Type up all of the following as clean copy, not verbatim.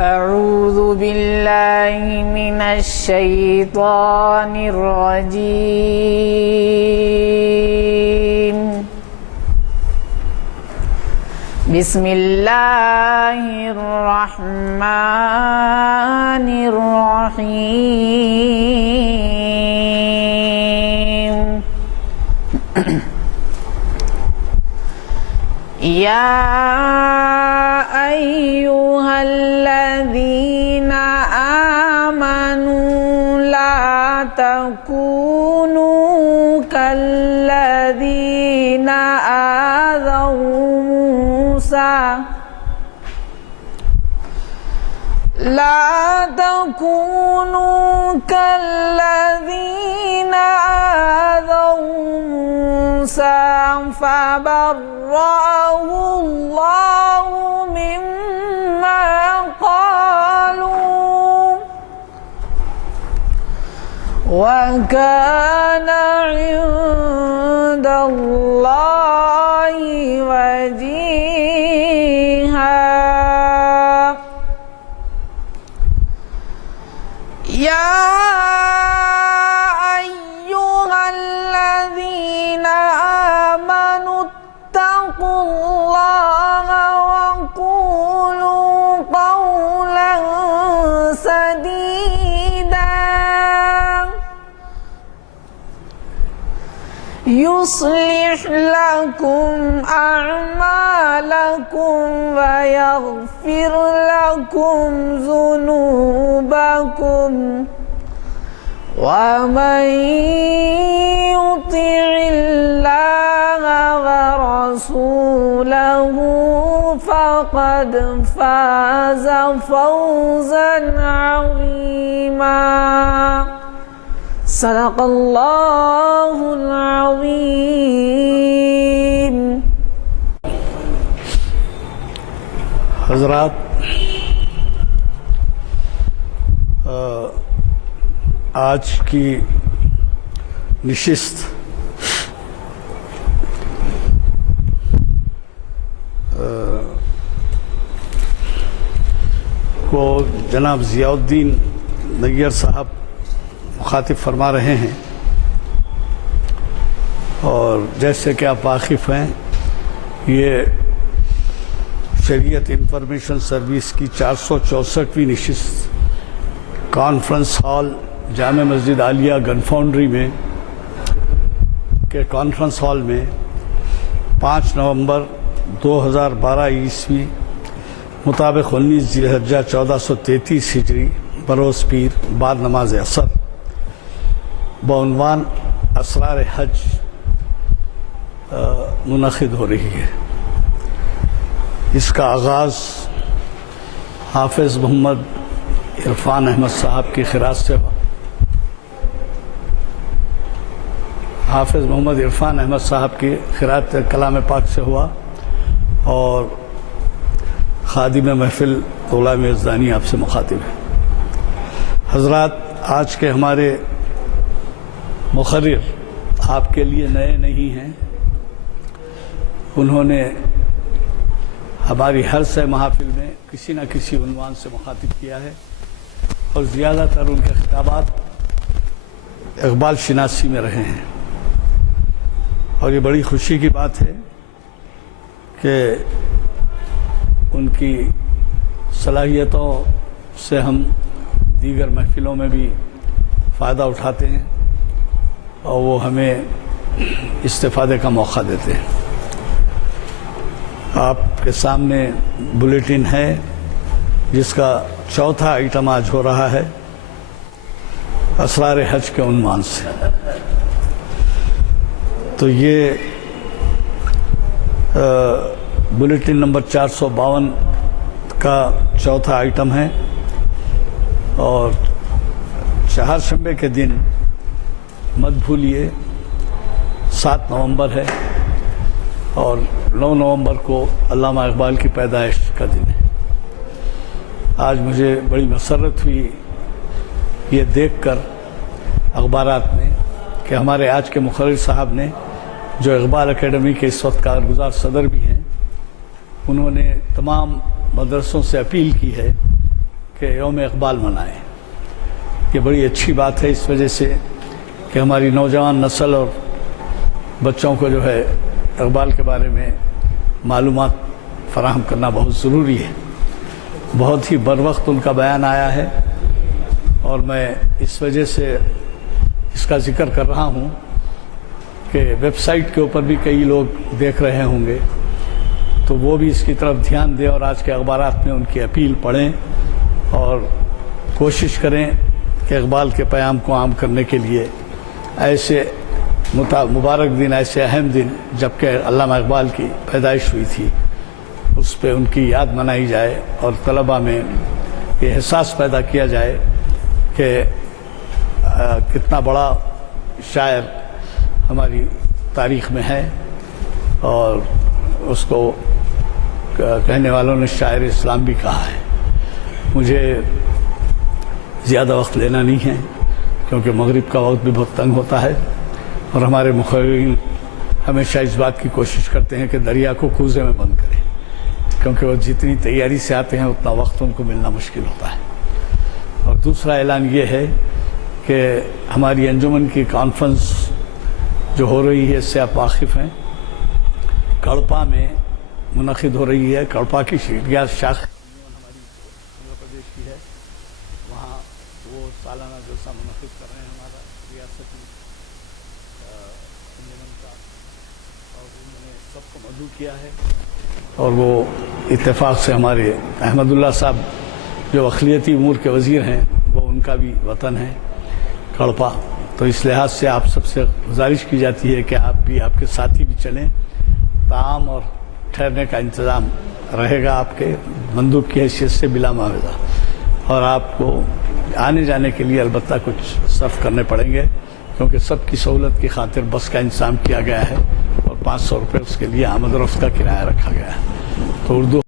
أعوذ بالله من الشيطان الرجيم. بسم الله الرحمن الرحيم. يا أيها الذين آمنوا لا تكونوا كالذين آذوا موسى فبرأه الله مما قالوا وكان عند الله وجيها. يا أيها الذين آمنوا اتقوا الله وقولوا قولا سديدا يصلح لكم أعمالكم ويغفر لكم ذنوبكم ومن يطع الله ورسوله فقد فاز فوزا عظيما. صدق اللہ العظیم. حضرات، آج کی نشست کو جناب ضیاء الدین نیر صاحب مخاطب فرما رہے ہیں، اور جیسے کہ آپ واقف ہیں، یہ شریعت انفارمیشن سروس کی 464ویں نشست کانفرنس ہال جامع مسجد عالیہ گن فاؤنڈری میں کے کانفرنس ہال میں 5 نومبر 2012 عیسوی مطابق 19 ذی الحجہ 1433 ہجری بروز پیر بعد نماز عصر بعنوان اسرار حج منعقد ہو رہی ہے. اس کا آغاز حافظ محمد عرفان احمد صاحب کی خراج سے ہوا. حافظ محمد عرفان احمد صاحب کی خراج کلام پاک سے ہوا، اور خادم محفل غلام یزدانی آپ سے مخاطب ہے. حضرات، آج کے ہمارے مقرر آپ کے لیے نئے نہیں ہیں. انہوں نے ہماری ہر سہ محافل میں کسی نہ کسی عنوان سے مخاطب کیا ہے، اور زیادہ تر ان کے خطابات اقبال شناسی میں رہے ہیں. اور یہ بڑی خوشی کی بات ہے کہ ان کی صلاحیتوں سے ہم دیگر محفلوں میں بھی فائدہ اٹھاتے ہیں، اور وہ ہمیں استفادے کا موقع دیتے ہیں. آپ کے سامنے بلیٹن ہے جس کا چوتھا آئٹم آج ہو رہا ہے اسرار حج کے عنوان سے. تو یہ بلیٹن نمبر 452 کا چوتھا آئٹم ہے، اور چہارشنبے کے دن مت بھولیے 7 نومبر ہے، اور 9 نومبر کو علامہ اقبال کی پیدائش کا دن ہے. آج مجھے بڑی مسرت ہوئی یہ دیکھ کر اخبارات میں کہ ہمارے آج کے مقرر صاحب نے، جو اقبال اکیڈمی کے اس وقت کارگزار صدر بھی ہیں، انہوں نے تمام مدرسوں سے اپیل کی ہے کہ یوم اقبال منائیں. یہ بڑی اچھی بات ہے اس وجہ سے کہ ہماری نوجوان نسل اور بچوں کو جو ہے اقبال کے بارے میں معلومات فراہم کرنا بہت ضروری ہے. بہت ہی بروقت ان کا بیان آیا ہے اور میں اس وجہ سے اس کا ذکر کر رہا ہوں کہ ویب سائٹ کے اوپر بھی کئی لوگ دیکھ رہے ہوں گے تو وہ بھی اس کی طرف دھیان دیں اور آج کے اخبارات میں ان کی اپیل پڑھیں اور کوشش کریں کہ اقبال کے پیام کو عام کرنے کے لیے ایسے مبارک دن، ایسے اہم دن جبکہ علامہ اقبال کی پیدائش ہوئی تھی، اس پہ ان کی یاد منائی جائے اور طلباء میں یہ احساس پیدا کیا جائے کہ کتنا بڑا شاعر ہماری تاریخ میں ہے اور اس کو کہنے والوں نے شاعر اسلام بھی کہا ہے. مجھے زیادہ وقت لینا نہیں ہے کیونکہ مغرب کا وقت بھی بہت تنگ ہوتا ہے اور ہمارے مخررین ہمیشہ اس بات کی کوشش کرتے ہیں کہ دریا کو کوزے میں بند کریں کیونکہ وہ جتنی تیاری سے آتے ہیں اتنا وقت ان کو ملنا مشکل ہوتا ہے. اور دوسرا اعلان یہ ہے کہ ہماری انجمن کی کانفرنس جو ہو رہی ہے اس سے آپ واقف ہیں، کڑپا میں منعقد ہو رہی ہے. کڑپا کی شاخ ہماری مدھیہ پردیش کی ہے، وہاں وہ سالانہ جلسہ منعقد کر رہے ہیں ہمارا ریاستی انجمن کا اور انہوں نے سب کو مدعو کیا ہے. اور وہ اتفاق سے ہمارے احمد اللہ صاحب جو اقلیتی امور کے وزیر ہیں وہ ان کا بھی وطن ہے کڑپا، تو اس لحاظ سے آپ سب سے گزارش کی جاتی ہے کہ آپ بھی، آپ کے ساتھی بھی چلیں. طعام اور ٹھہرنے کا انتظام رہے گا آپ کے مندوب کی حیثیت سے بلا معاوضہ، اور آپ کو آنے جانے کے لیے البتہ کچھ صرف کرنے پڑیں گے کیونکہ سب کی سہولت کی خاطر بس کا انتظام کیا گیا ہے اور 500 روپے اس کے لیے آمد و رفت کا کرایہ رکھا گیا ہے. تو اردو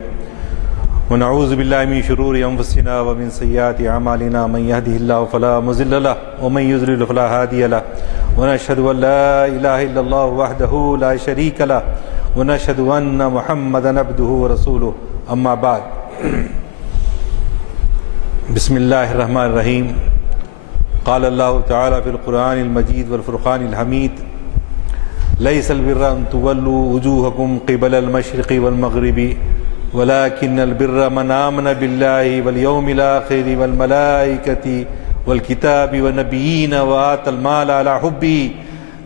ونعوذ باللہ من شرور انفسنا ومن سیئات اعمالنا من يهده الله فلا مضل له ومن يضلل فلا هادي له ونشهد ان لا اله الا الله وحده لا شريك له ونشهد ان محمدا عبده ورسوله اما بعد. بسم اللہ الرحمن الرحیم. قال اللہ تعالی فی القرآن المجید والفرقان الحمید لیس البر ان تولوا وجوہکم قبل المشرق والمغرب ولكن البر من آمن بالله واليوم الآخر والملائكة والكتاب والنبيين وآتى المال على حبه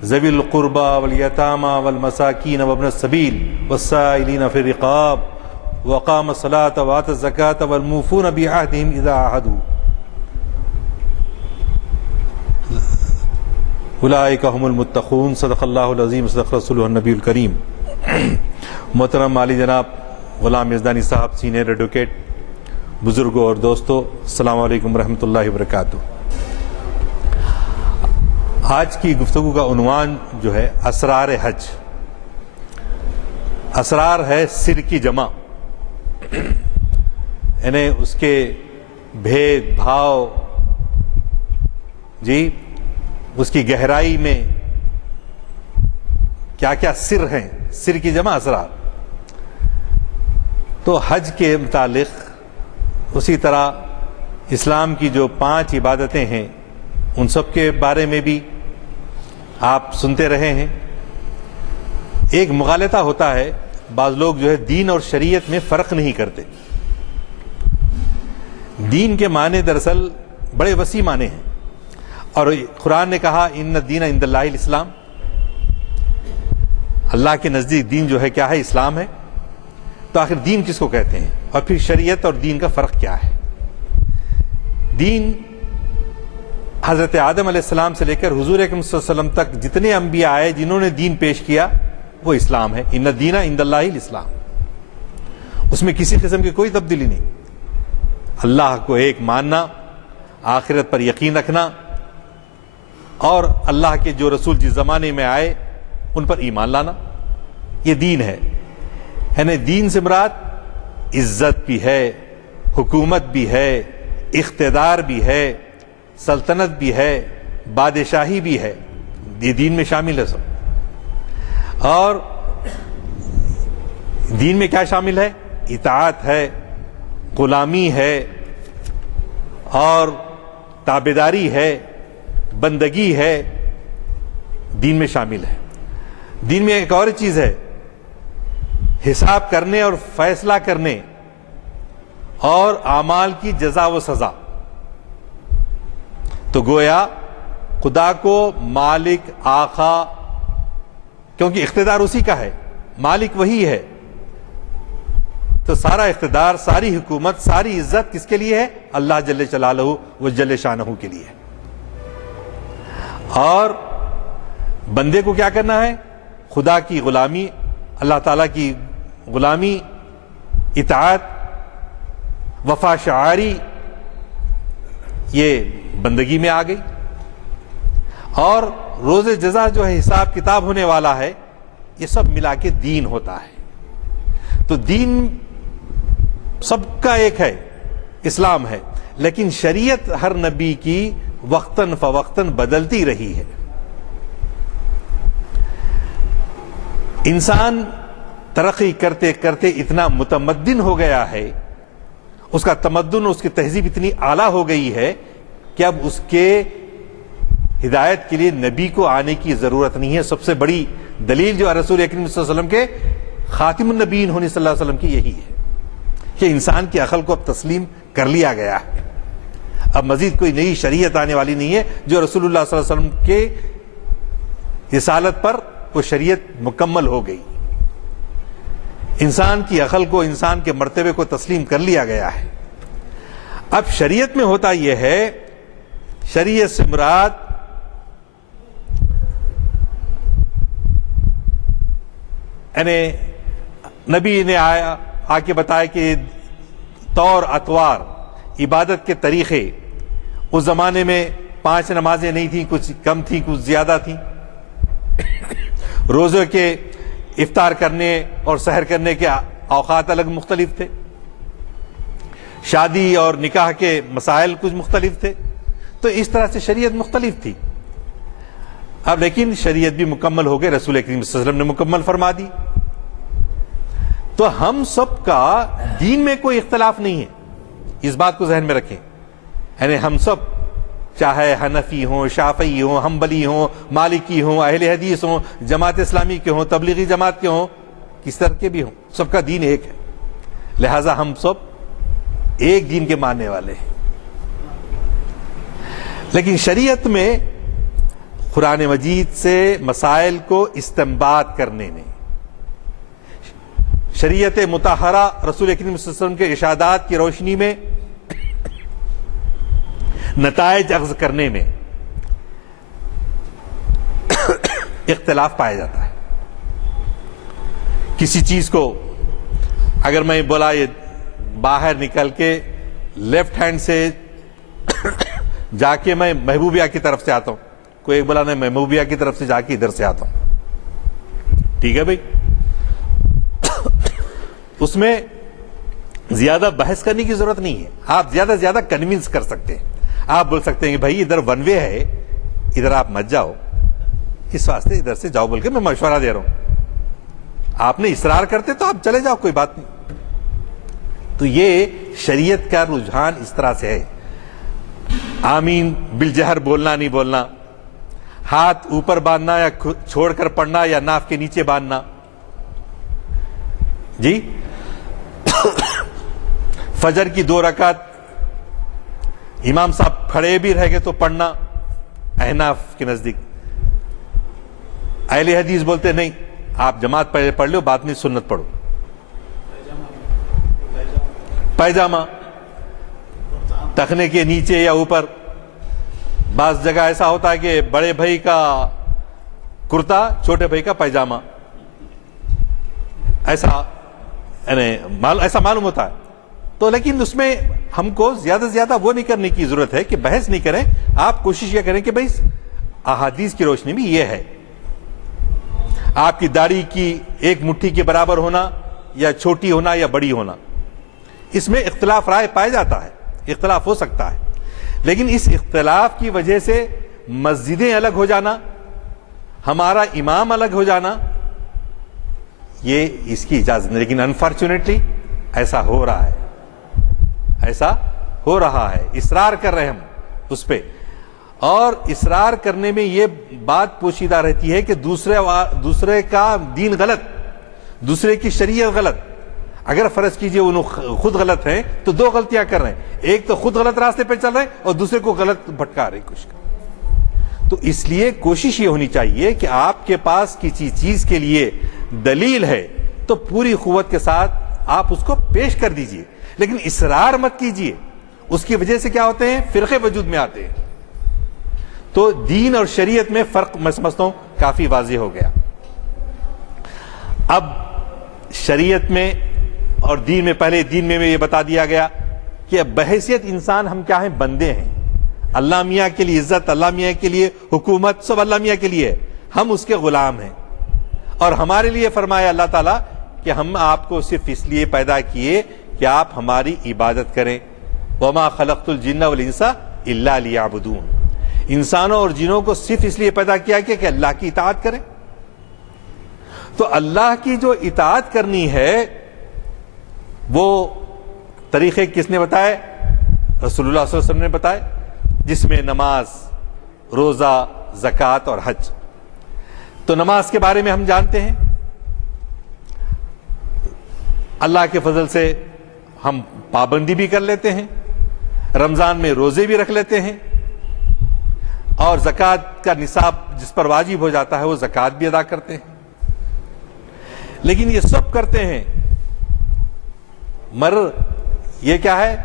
ذوي القربى واليتامى والمساكين وابن السبيل والسائلين في الرقاب وقام الصلاة وآتى الزكاة والموفون بعهدهم إذا عاهدوا أولئك هم المتقون. صدق اللہ العظیم، صدق رسولہ النبی الکریم. محترم عالی جناب غلام یزدانی صاحب، سینئر ایڈوکیٹ، بزرگوں اور دوستوں، السلام علیکم ورحمۃ اللہ وبرکاتہ. آج کی گفتگو کا عنوان جو ہے اسرار حج. اسرار ہے سر کی جمع، یعنی اس کے بھید بھاؤ، جی اس کی گہرائی میں کیا کیا سر ہیں. سر کی جمع اسرار. تو حج کے متعلق اسی طرح اسلام کی جو 5 عبادتیں ہیں ان سب کے بارے میں بھی آپ سنتے رہے ہیں. ایک مغالطہ ہوتا ہے، بعض لوگ جو ہے دین اور شریعت میں فرق نہیں کرتے. دین کے معنی دراصل بڑے وسیع معنی ہیں اور قرآن نے کہا ان الدین عند اللہ الاسلام. اللہ کے نزدیک دین جو ہے کیا ہے؟ اسلام ہے. تو آخر دین کس کو کہتے ہیں؟ اور پھر شریعت اور دین کا فرق کیا ہے؟ دین حضرت آدم علیہ السلام سے لے کر حضور اکرم صلی اللہ علیہ وسلم تک جتنے انبیاء آئے جنہوں نے دین پیش کیا وہ اسلام ہے. ان الدین عند اللہ الاسلام. اس میں کسی قسم کی کوئی تبدیلی نہیں. اللہ کو ایک ماننا، آخرت پر یقین رکھنا اور اللہ کے جو رسول جس زمانے میں آئے ان پر ایمان لانا، یہ دین ہے. یعنی دین سے مراد عزت بھی ہے، حکومت بھی ہے، اقتدار بھی ہے، سلطنت بھی ہے، بادشاہی بھی ہے. یہ دین میں شامل ہے سب. اور دین میں کیا شامل ہے؟ اطاعت ہے، غلامی ہے، اور تابعداری ہے، بندگی ہے، دین میں شامل ہے۔ دین میں ایک اور چیز ہے، حساب کرنے اور فیصلہ کرنے اور اعمال کی جزا و سزا۔ تو گویا خدا کو مالک، آقا، کیونکہ اقتدار اسی کا ہے، مالک وہی ہے، تو سارا اقتدار، ساری حکومت، ساری عزت کس کے لیے ہے؟ اللہ جل جلالہ و جل شانہ کے لیے۔ اور بندے کو کیا کرنا ہے؟ خدا کی غلامی، اللہ تعالیٰ کی غلامی، اطاعت، وفا شعاری، یہ بندگی میں آ گئی۔ اور روز جزا جو ہے، حساب کتاب ہونے والا ہے، یہ سب ملا کے دین ہوتا ہے۔ تو دین سب کا ایک ہے، اسلام ہے، لیکن شریعت ہر نبی کی وقتاً فوقتاً بدلتی رہی ہے۔ انسان ترقی کرتے کرتے اتنا متمدن ہو گیا ہے، اس کا تمدن، اس کی تہذیب اتنی اعلیٰ ہو گئی ہے کہ اب اس کے ہدایت کے لیے نبی کو آنے کی ضرورت نہیں ہے۔ سب سے بڑی دلیل جو رسول اکرم صلی اللہ علیہ وسلم کے خاتم النبیین ہونے صلی اللہ علیہ وسلم کی یہی ہے کہ انسان کی عقل کو اب تسلیم کر لیا گیا ہے۔ اب مزید کوئی نئی شریعت آنے والی نہیں ہے، جو رسول اللہ صلی اللہ علیہ وسلم کے رسالت پر وہ شریعت مکمل ہو گئی۔ انسان کی عقل کو، انسان کے مرتبے کو تسلیم کر لیا گیا ہے۔ اب شریعت میں ہوتا یہ ہے، شریعت سے مراد یعنی نبی نے آ کے بتایا کہ طور اطوار، عبادت کے طریقے، اس زمانے میں 5 نمازیں نہیں تھیں، کچھ کم تھیں، کچھ زیادہ تھیں۔ روزے کے افطار کرنے اور سحر کرنے کے اوقات الگ مختلف تھے، شادی اور نکاح کے مسائل کچھ مختلف تھے، تو اس طرح سے شریعت مختلف تھی۔ اب لیکن شریعت بھی مکمل ہو گئی، رسول اکرم صلی اللہ علیہ وسلم نے مکمل فرما دی۔ تو ہم سب کا دین میں کوئی اختلاف نہیں ہے، اس بات کو ذہن میں رکھیں۔ یعنی ہم سب چاہے حنفی ہوں، شافعی ہوں، حنبلی ہوں، مالکی ہوں، اہل حدیث ہوں، جماعت اسلامی کے ہوں، تبلیغی جماعت کے ہوں، کس طرح کے بھی ہوں، سب کا دین ایک ہے۔ لہذا ہم سب ایک دین کے ماننے والے ہیں۔ لیکن شریعت میں قرآن مجید سے مسائل کو استنباط کرنے میں، شریعت مطہرہ رسول اکرم صلی اللہ علیہ وسلم کے ارشادات کی روشنی میں نتائج اخذ کرنے میں اختلاف پایا جاتا ہے۔ کسی چیز کو اگر میں بولا یہ باہر نکل کے لیفٹ ہینڈ سے جا کے میں محبوبیہ کی طرف سے آتا ہوں، کوئی ایک بولا نہیں محبوبیہ کی طرف سے جا کے ادھر سے آتا ہوں، ٹھیک ہے بھائی، اس میں زیادہ بحث کرنے کی ضرورت نہیں ہے۔ آپ زیادہ سے زیادہ کنونس کر سکتے ہیں، آپ بول سکتے ہیں کہ بھائی ادھر ون وے ہے، ادھر آپ مت جاؤ، اس واسطے ادھر سے جاؤ بول کے میں مشورہ دے رہا ہوں۔ آپ نے اصرار کرتے تو آپ چلے جاؤ، کوئی بات نہیں۔ تو یہ شریعت کا رجحان اس طرح سے ہے۔ آمین بالجہر بولنا نہیں بولنا، ہاتھ اوپر باندھنا یا چھوڑ کر پڑھنا یا ناف کے نیچے باندھنا، جی فجر کی 2 رکعت امام صاحب کھڑے بھی رہ گئے تو پڑھنا احناف کے نزدیک۔ اہل حدیث بولتے نہیں، آپ جماعت پہلے پڑھ لو، بعد میں سنت پڑھو۔ پیجامہ ٹخنے کے نیچے یا اوپر، بعض جگہ ایسا ہوتا ہے کہ بڑے بھائی کا کرتا، چھوٹے بھائی کا پیجامہ، ایسا معلوم ہوتا ہے۔ تو لیکن اس میں ہم کو زیادہ سے زیادہ وہ نہیں کرنے کی ضرورت ہے کہ بحث نہیں کریں، آپ کوشش یہ کریں کہ بھائی احادیث کی روشنی میں یہ ہے، آپ کی داڑھی کی 1 مٹھی کے برابر ہونا یا چھوٹی ہونا یا بڑی ہونا، اس میں اختلاف رائے پایا جاتا ہے، اختلاف ہو سکتا ہے، لیکن اس اختلاف کی وجہ سے مسجدیں الگ ہو جانا، ہمارا امام الگ ہو جانا، یہ اس کی اجازت نہیں۔ لیکن انفارچونیٹلی ایسا ہو رہا ہے، ایسا ہو رہا ہے، اصرار کر رہے ہیں ہم اس پہ، اور اصرار کرنے میں یہ بات پوشیدہ رہتی ہے کہ دوسرے کا دین غلط، دوسرے کی شریعت غلط، اگر فرض کیجئے انہوں خود غلط ہیں تو دو غلطیاں کر رہے ہیں، ایک تو خود غلط راستے پہ چل رہے ہیں اور دوسرے کو غلط بھٹکا رہے ہیں کچھ. تو اس لیے کوشش یہ ہونی چاہیے کہ آپ کے پاس کسی چیز کے لیے دلیل ہے تو پوری قوت کے ساتھ آپ اس کو پیش کر دیجئے، لیکن اصرار مت کیجئے. اس کی وجہ سے کیا ہوتے ہیں؟ فرقے وجود میں آتے ہیں. تو دین اور شریعت میں فرق میں سمجھتا ہوں کافی واضح ہو گیا. اب شریعت میں اور دین میں، پہلے دین میں یہ بتا دیا گیا کہ بحیثیت انسان ہم کیا ہیں؟ بندے ہیں. اللہ میاں کے لیے عزت، اللہ میاں کے لیے حکومت، سب اللہ میاں کے لیے ہے، ہم اس کے غلام ہیں. اور ہمارے لیے فرمایا اللہ تعالیٰ کہ ہم آپ کو صرف اس لیے پیدا کیے کہ آپ ہماری عبادت کریں. وَمَا خَلَقْتُ الْجِنَّ وَالْإِنسَ إِلَّا لِيَعْبُدُونَ. انسانوں اور جنوں کو صرف اس لیے پیدا کیا کہ اللہ کی اطاعت کریں. تو اللہ کی جو اطاعت کرنی ہے وہ طریقے کس نے بتائے؟ رسول اللہ صلی اللہ علیہ وسلم نے بتائے، جس میں نماز، روزہ، زکوٰۃ اور حج. تو نماز کے بارے میں ہم جانتے ہیں، اللہ کے فضل سے ہم پابندی بھی کر لیتے ہیں، رمضان میں روزے بھی رکھ لیتے ہیں، اور زکوٰۃ کا نصاب جس پر واجب ہو جاتا ہے وہ زکوٰۃ بھی ادا کرتے ہیں. لیکن یہ سب کرتے ہیں مگر یہ کیا ہے؟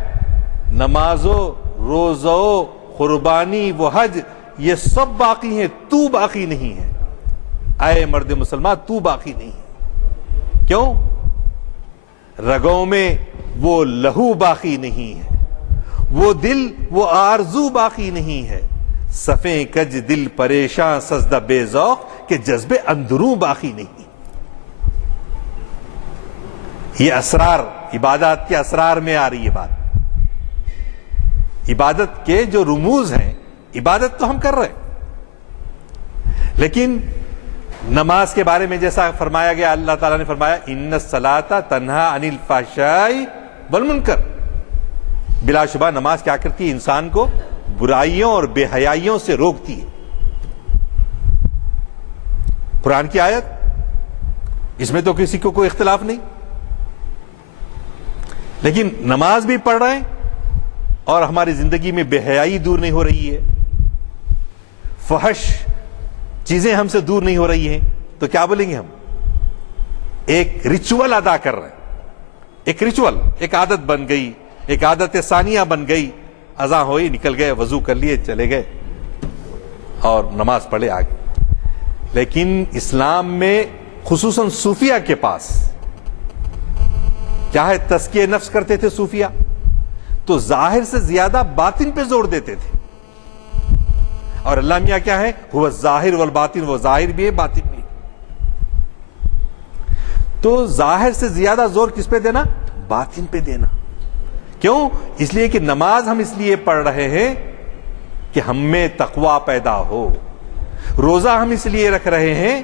نمازوں، روزوں، قربانی و حج یہ سب باقی ہیں، تو باقی نہیں ہے. اے مرد مسلمان، تو باقی نہیں ہے. کیوں؟ رگوں میں وہ لہو باقی نہیں ہے، وہ دل، وہ آرزو باقی نہیں ہے. صفیں کج دل پریشاں سجدہ بے ذوق کہ جذبے اندروں باقی نہیں. یہ اسرار، عبادات کے اسرار میں آ رہی ہے بات. عبادت کے جو رموز ہیں، عبادت تو ہم کر رہے ہیں، لیکن نماز کے بارے میں جیسا فرمایا گیا، اللہ تعالیٰ نے فرمایا ان الصلاۃ تنہا عن الفحشاء والمنکر. بلا شبہ نماز کیا کرتی ہے؟ انسان کو برائیوں اور بے حیائیوں سے روکتی ہے. قرآن کی آیت، اس میں تو کسی کو کوئی اختلاف نہیں. لیکن نماز بھی پڑھ رہے ہیں اور ہماری زندگی میں بے حیائی دور نہیں ہو رہی ہے، فحش چیزیں ہم سے دور نہیں ہو رہی ہیں، تو کیا بولیں گے؟ ہم ایک ریچول ادا کر رہے ہیں. ایک ریچول، ایک عادت بن گئی، ایک عادت ثانیہ بن گئی. اذان ہوئی، نکل گئے، وضو کر لیے، چلے گئے اور نماز پڑھے، آگے. لیکن اسلام میں خصوصاً صوفیہ کے پاس کیا ہے؟ تزکیہ نفس کرتے تھے صوفیہ، تو ظاہر سے زیادہ باطن پہ زور دیتے تھے. اور اللہ میاں کیا ہے؟ وہ ظاہر والباطن، وہ ظاہر بھی ہے، باطن بھی. تو ظاہر سے زیادہ زور کس پہ دینا؟ باطن پہ دینا. کیوں؟ اس لیے کہ نماز ہم اس لیے پڑھ رہے ہیں کہ ہم میں تقوی پیدا ہو. روزہ ہم اس لیے رکھ رہے ہیں،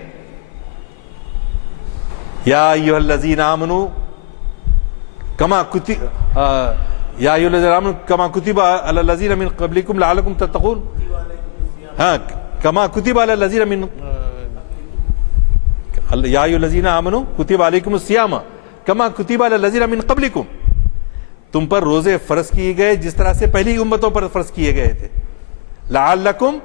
یا ایھا الذین آمنوا کما کتب یا ایھا الذین آمنوا کما کتب علی الذین من قبلکم لعلکم تتقون. ہاں، کما کتب علی الذین من یا ایھا الذین آمنوا کتب علیکم الصیام کما کتب علی الذین من قبلکم. تم پر روزے فرض کیے گئے جس طرح سے پہلی امتوں پر فرض کیے گئے تھے. لعلکم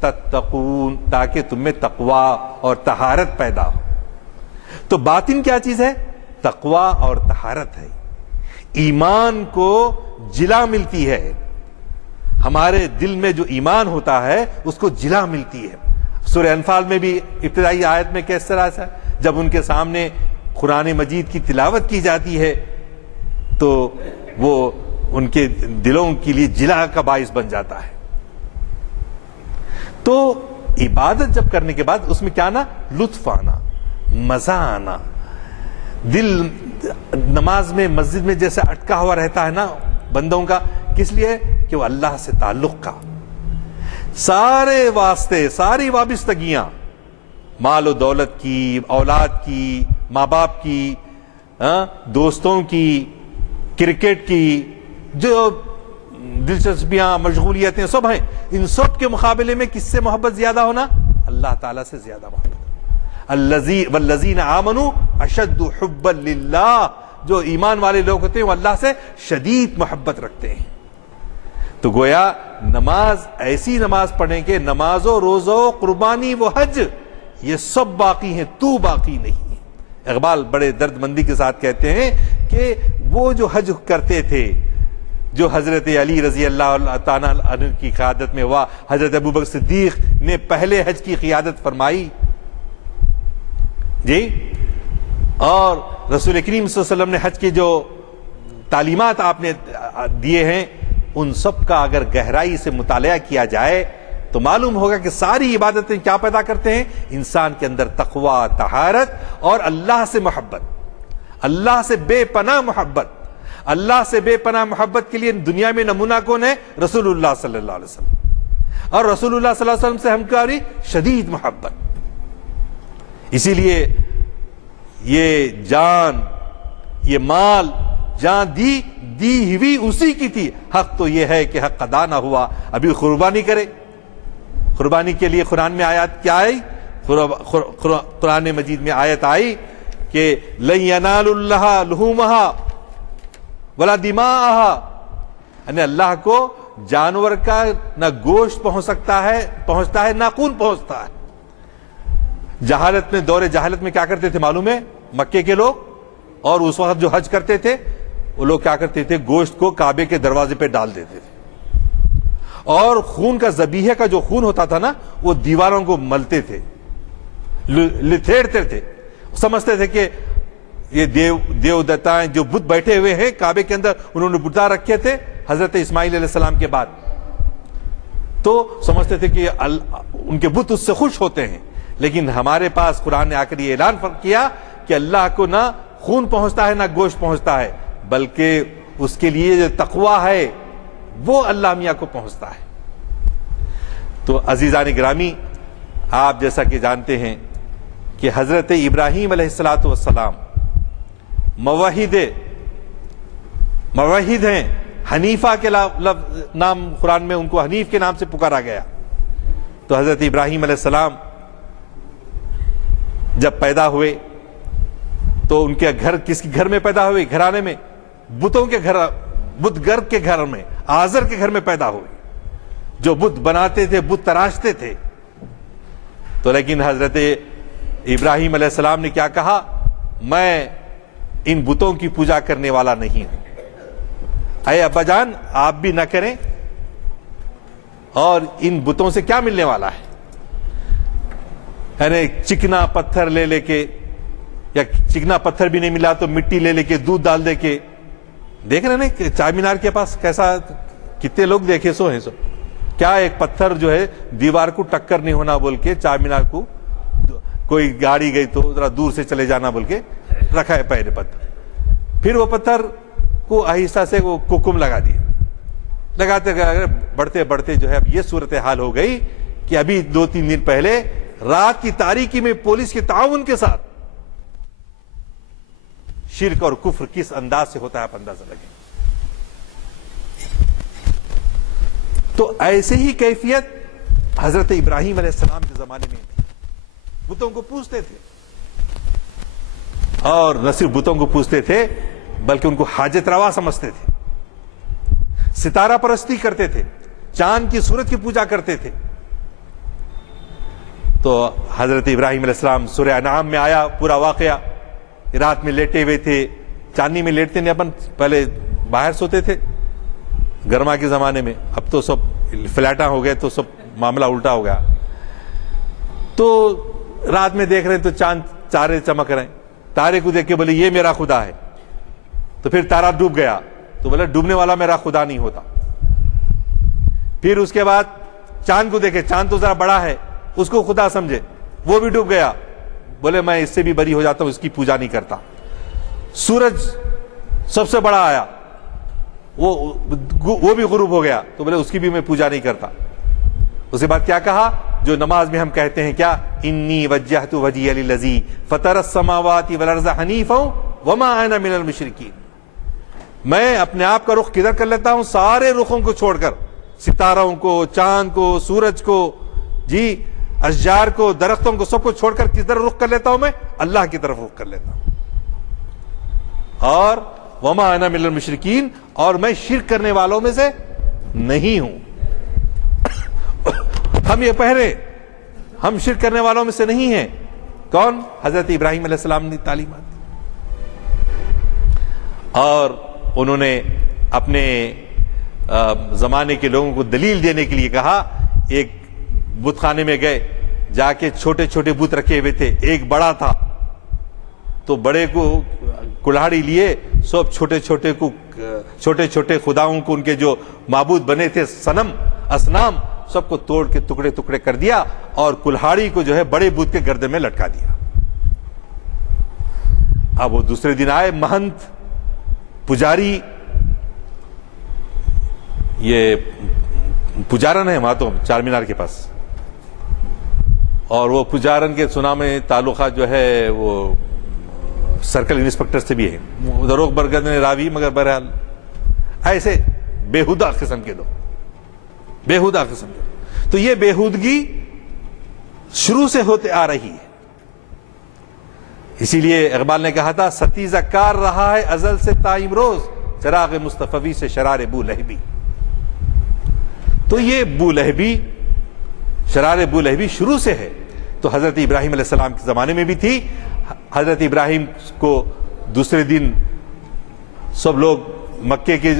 تتقون، تاکہ تم میں تقوی اور طہارت پیدا ہو. تو باطن کیا چیز ہے؟ تقوی اور طہارت ہے. ایمان کو جلا ملتی ہے، ہمارے دل میں جو ایمان ہوتا ہے اس کو جلا ملتی ہے. سورہ انفال میں بھی ابتدائی آیت میں کس طرح سے جب ان کے سامنے قرآن مجید کی تلاوت کی جاتی ہے تو وہ ان کے دلوں کے لیے جلا کا باعث بن جاتا ہے. تو عبادت جب کرنے کے بعد اس میں کیا آنا؟ لطف آنا، مزہ آنا. دل نماز میں، مسجد میں جیسے اٹکا ہوا رہتا ہے نا بندوں کا، کس لیے؟ کہ وہ اللہ سے تعلق کا سارے واسطے، ساری وابستگیاں، مال و دولت کی، اولاد کی، ماں باپ کی، دوستوں کی، کرکٹ کی، جو دلچسپیاں مشغولیتیں سب ہیں، ان سب کے مقابلے میں کس سے محبت زیادہ ہونا؟ اللہ تعالیٰ سے زیادہ محبت۔ والذین آمنوا اشد حبا للہ، جو ایمان والے لوگ ہوتے ہیں وہ اللہ سے شدید محبت رکھتے ہیں۔ تو گویا نماز، ایسی نماز پڑھیں کہ نماز و روزہ و قربانی و حج یہ سب باقی ہیں، تو باقی نہیں ہے۔ اقبال بڑے درد مندی کے ساتھ کہتے ہیں کہ وہ جو حج کرتے تھے، جو حضرت علی رضی اللہ تعالیٰ عنہ کی قیادت میں ہوا، حضرت ابوبکر صدیق نے پہلے حج کی قیادت فرمائی جی، اور رسول کریم صلی اللہ علیہ وسلم نے حج کی جو تعلیمات آپ نے دیے ہیں، ان سب کا اگر گہرائی سے مطالعہ کیا جائے تو معلوم ہوگا کہ ساری عبادتیں کیا پیدا کرتے ہیں؟ انسان کے اندر تقوی، طہارت اور اللہ سے محبت، اللہ سے بے پناہ محبت۔ اللہ سے بے پناہ محبت کے لیے دنیا میں نمونہ کون ہے؟ رسول اللہ صلی اللہ علیہ وسلم، اور رسول اللہ صلی اللہ علیہ وسلم سے ہمکاری شدید محبت۔ اسی لیے یہ جان، یہ مال، جان دی ہوئی اسی کی تھی، حق تو یہ ہے کہ حق ادا نہ ہوا، ابھی قربانی کرے۔ قربانی کے لیے قرآن میں آیات کیا آئی؟ قرآن مجید میں آیت آئی کہ لن ینال اللہ لحومہا ولا دماءہا، یعنی اللہ کو جانور کا نہ گوشت پہنچتا ہے نہ خون پہنچتا ہے۔ جہالت میں، دور جہالت میں کیا کرتے تھے معلوم ہے؟ مکے کے لوگ اور اس وقت جو حج کرتے تھے وہ لوگ کیا کرتے تھے؟ گوشت کو کعبے کے دروازے پہ ڈال دیتے تھے، اور خون کا، ذبیحے کا جو خون ہوتا تھا نا، وہ دیواروں کو ملتے تھے، لتھیڑتے تھے، سمجھتے تھے کہ یہ دیو دتائیں جو بت بیٹھے ہوئے ہیں کعبے کے اندر، انہوں نے بتا رکھے تھے حضرت اسماعیل علیہ السلام کے بعد، تو سمجھتے تھے کہ ان کے بت اس سے خوش ہوتے ہیں۔ لیکن ہمارے پاس قرآن نے آ کر یہ اعلان کیا کہ اللہ کو نہ خون پہنچتا ہے نہ گوشت پہنچتا ہے، بلکہ اس کے لیے جو تقوی ہے وہ اللہ میاں کو پہنچتا ہے۔ تو عزیزان گرامی، آپ جیسا کہ جانتے ہیں کہ حضرت ابراہیم علیہ السلام موحد ہیں، حنیفہ کے نام قرآن میں ان کو حنیف کے نام سے پکارا گیا۔ تو حضرت ابراہیم علیہ السلام جب پیدا ہوئے تو ان کے گھر کس کے گھر میں پیدا ہوئے؟ گھرانے میں، بتوں کے گھر، بت گرد کے گھر میں، آزر کے گھر میں پیدا ہوئے، جو بت بناتے تھے، بت تراشتے تھے۔ تو لیکن حضرت ابراہیم علیہ السلام نے کیا کہا؟ میں ان بتوں کی پوجا کرنے والا نہیں ہوں، اے ابا جان آپ بھی نہ کریں، اور ان بتوں سے کیا ملنے والا ہے؟ یعنی چکنا پتھر لے کے، یا چکنا پتھر بھی نہیں ملا تو مٹی لے کے، دودھ ڈال دے کے، دیکھ رہے ہیں چار مینار کے پاس کیسا، کتنے لوگ دیکھے سو ہیں، سو کیا ایک پتھر جو ہے دیوار کو ٹکر نہیں ہونا بول کے چار مینار کو، کوئی گاڑی گئی تو ذرا دور سے چلے جانا بول کے رکھا ہے پہلے پتھر، پھر وہ پتھر کو آہستہ سے وہ ککم لگا دیے، لگاتے بڑھتے بڑھتے جو ہے اب یہ صورتحال ہو گئی کہ ابھی 2-3 دن پہلے رات کی تاریکی میں پولیس کے تعاون کے ساتھ شرک اور کفر کس انداز سے ہوتا ہے آپ اندازہ لگیں۔ تو ایسے ہی کیفیت حضرت ابراہیم علیہ السلام کے زمانے میں تھی، بتوں کو پوجتے تھے، اور نہ صرف بتوں کو پوجتے تھے بلکہ ان کو حاجت روا سمجھتے تھے، ستارہ پرستی کرتے تھے، چاند کی صورت کی پوجا کرتے تھے۔ تو حضرت ابراہیم علیہ السلام، سورہ انعام میں آیا پورا واقعہ، رات میں لیٹے ہوئے تھے، چاندنی میں لیٹتے نہیں، اپن پہلے باہر سوتے تھے گرما کے زمانے میں، اب تو سب فلیٹاں ہو گئے تو سب معاملہ الٹا ہو گیا۔ تو رات میں دیکھ رہے ہیں تو چاند تارے چمک رہے ہیں، تارے کو دیکھ کے بولے یہ میرا خدا ہے، تو پھر تارا ڈوب گیا تو بولے ڈوبنے والا میرا خدا نہیں ہوتا۔ پھر اس کے بعد چاند کو دیکھے، چاند تو ذرا بڑا ہے، اس کو خدا سمجھے، وہ بھی ڈوب گیا، بولے میں اس سے بھی بری ہو جاتا ہوں، اس کی پوجا نہیں کرتا۔ سورج سب سے بڑا آیا، وہ بھی غروب ہو گیا، تو بولے اس کی بھی میں پوجا نہیں کرتا۔ اس کے بعد کیا کہا جو نماز میں ہم کہتے ہیں کیا؟ انی وجہت وجہی للذی فطر السماوات والارض حنیفا وما انا من المشرکین، میں اپنے آپ کا رخ کدھر کر لیتا ہوں؟ سارے رخوں کو چھوڑ کر، ستاروں کو، چاند کو، سورج کو، جی اشجار کو، درختوں کو، سب کو چھوڑ کر کس طرف رخ کر لیتا ہوں؟ میں اللہ کی طرف رخ کر لیتا ہوں. اور وما انا من المشرکین، اور میں شرک کرنے والوں میں سے نہیں ہوں. ہم یہ پہرے، ہم شرک کرنے والوں میں سے نہیں ہیں. کون؟ حضرت ابراہیم علیہ السلام نے تعلیمات دی. اور انہوں نے اپنے زمانے کے لوگوں کو دلیل دینے کے لیے کہا. ایک بت خانے میں گئے، جا کے چھوٹے چھوٹے بت رکھے ہوئے تھے. ایک بڑا تھا تو بڑے کو کلہاڑی لیے، سب چھوٹے چھوٹے خداؤں کو، ان کے جو معبود بنے تھے، صنم اصنام، سب کو توڑ کے ٹکڑے ٹکڑے کر دیا اور کلہاڑی کو جو ہے بڑے بت کے گردن میں لٹکا دیا. اب وہ دوسرے دن آئے، مہنت پجاری، یہ پجارن ہے وہاں تو چار مینار کے پاس، اور وہ پجارن کے سنا میں تعلقات جو ہے وہ سرکل انسپیکٹر سے بھی ہے. دروغ برگد نے راوی، مگر بہرحال ایسے بےہودہ قسم کے لوگ، بےہودہ قسم کے. تو یہ بےہودگی شروع سے ہوتے آ رہی ہے. اسی لیے اقبال نے کہا تھا، ستیزہ کار رہا ہے ازل سے تا امروز، چراغ مصطفی سے شرار بو لہبی. تو یہ بو لہبی، شرار بو لہبی شروع سے ہے. تو حضرت ابراہیم علیہ السلام کے زمانے میں بھی تھی. حضرت ابراہیم کو دوسرے دن سب لوگ مکے کے،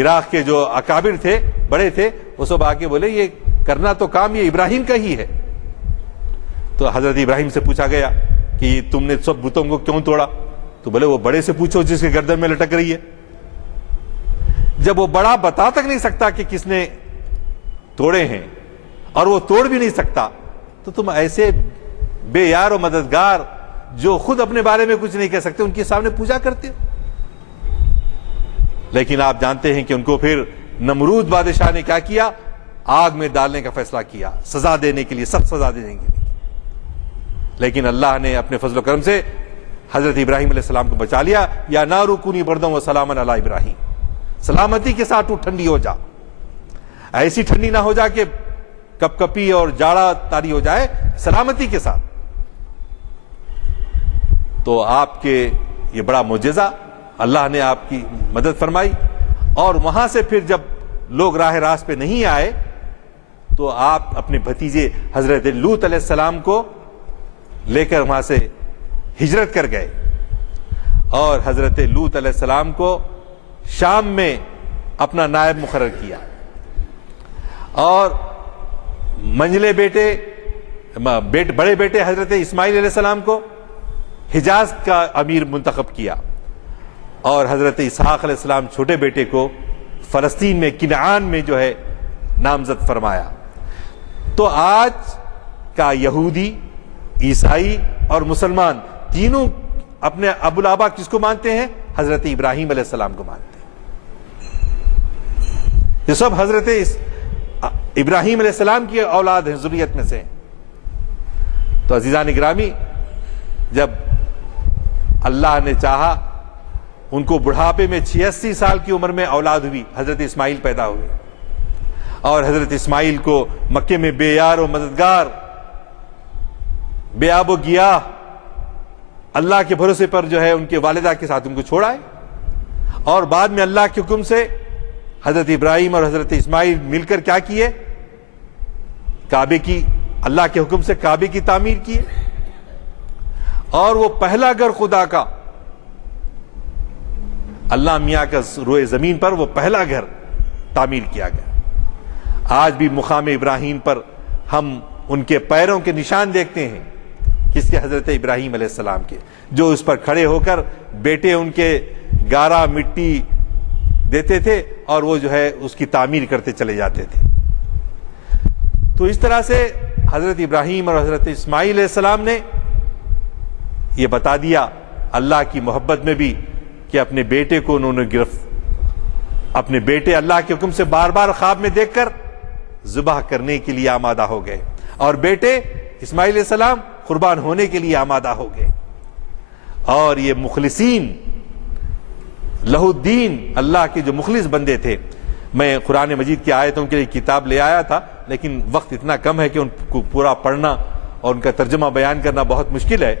عراق کے جو اکابر تھے، بڑے تھے، وہ سب آ کے بولے یہ کرنا تو کام یہ ابراہیم کا ہی ہے. تو حضرت ابراہیم سے پوچھا گیا کہ تم نے سب بتوں کو کیوں توڑا؟ تو بولے وہ بڑے سے پوچھو جس کے گردن میں لٹک رہی ہے. جب وہ بڑا بتا تک نہیں سکتا کہ کس نے توڑے ہیں، اور وہ توڑ بھی نہیں سکتا، تو تم ایسے بے یار و مددگار جو خود اپنے بارے میں کچھ نہیں کہہ سکتے، ان کے سامنے پوجا کرتے ہو. لیکن آپ جانتے ہیں کہ ان کو پھر نمرود بادشاہ نے کیا کیا؟ آگ میں ڈالنے کا فیصلہ کیا، سزا دینے کے لیے، سخت سزا دینے کے لیے. لیکن اللہ نے اپنے فضل و کرم سے حضرت ابراہیم علیہ السلام کو بچا لیا. یا نارو کونی بردم و سلامن علی ابراہیم، سلامتی کے ساتھ تو ٹھنڈی ہو جا. ایسی ٹھنڈی نہ ہو جا کہ کپ کپی اور جاڑا تاری ہو جائے، سلامتی کے ساتھ. تو آپ کے یہ بڑا معجزہ، اللہ نے آپ کی مدد فرمائی. اور وہاں سے پھر جب لوگ راہ راست پہ نہیں آئے تو آپ اپنے بھتیجے حضرت لوط علیہ السلام کو لے کر وہاں سے ہجرت کر گئے، اور حضرت لوط علیہ السلام کو شام میں اپنا نائب مقرر کیا، اور منجلے بڑے بیٹے حضرت اسماعیل علیہ السلام کو حجاز کا امیر منتخب کیا، اور حضرت اسحاق علیہ السلام چھوٹے بیٹے کو فلسطین میں کنعان میں جو ہے نامزد فرمایا. تو آج کا یہودی، عیسائی اور مسلمان تینوں اپنے ابو الآبا کس کو مانتے ہیں؟ حضرت ابراہیم علیہ السلام کو مانتے ہیں. یہ سب حضرت ابراہیم علیہ السلام کی اولاد ہیں، ذریت میں سے ہیں. تو عزیزان گرامی، جب اللہ نے چاہا، ان کو بڑھاپے میں 86 سال کی عمر میں اولاد ہوئی، حضرت اسماعیل پیدا ہوئے. اور حضرت اسماعیل کو مکے میں بے یار و مددگار، بے آب و گیاہ، اللہ کے بھروسے پر جو ہے ان کے والدہ کے ساتھ ان کو چھوڑائے. اور بعد میں اللہ کے حکم سے حضرت ابراہیم اور حضرت اسماعیل مل کر کیا کیے؟ کعبے کی، اللہ کے حکم سے کعبے کی تعمیر کیے. اور وہ پہلا گھر خدا کا، اللہ میاں کا روئے زمین پر وہ پہلا گھر تعمیر کیا گیا. آج بھی مقام ابراہیم پر ہم ان کے پیروں کے نشان دیکھتے ہیں. کس کے؟ حضرت ابراہیم علیہ السلام کے، جو اس پر کھڑے ہو کر بیٹے ان کے گارا مٹی دیتے تھے اور وہ جو ہے اس کی تعمیر کرتے چلے جاتے تھے. تو اس طرح سے حضرت ابراہیم اور حضرت اسماعیل علیہ السلام نے یہ بتا دیا اللہ کی محبت میں بھی کہ اپنے بیٹے کو انہوں نے اپنے بیٹے اللہ کے حکم سے بار بار خواب میں دیکھ کر ذبح کرنے کے لیے آمادہ ہو گئے، اور بیٹے اسماعیل علیہ السلام قربان ہونے کے لیے آمادہ ہو گئے. اور یہ مخلصین، لہو الدین، اللہ کے جو مخلص بندے تھے. میں قرآن مجید کی آیتوں کے لیے کتاب لے آیا تھا، لیکن وقت اتنا کم ہے کہ ان کو پورا پڑھنا اور ان کا ترجمہ بیان کرنا بہت مشکل ہے.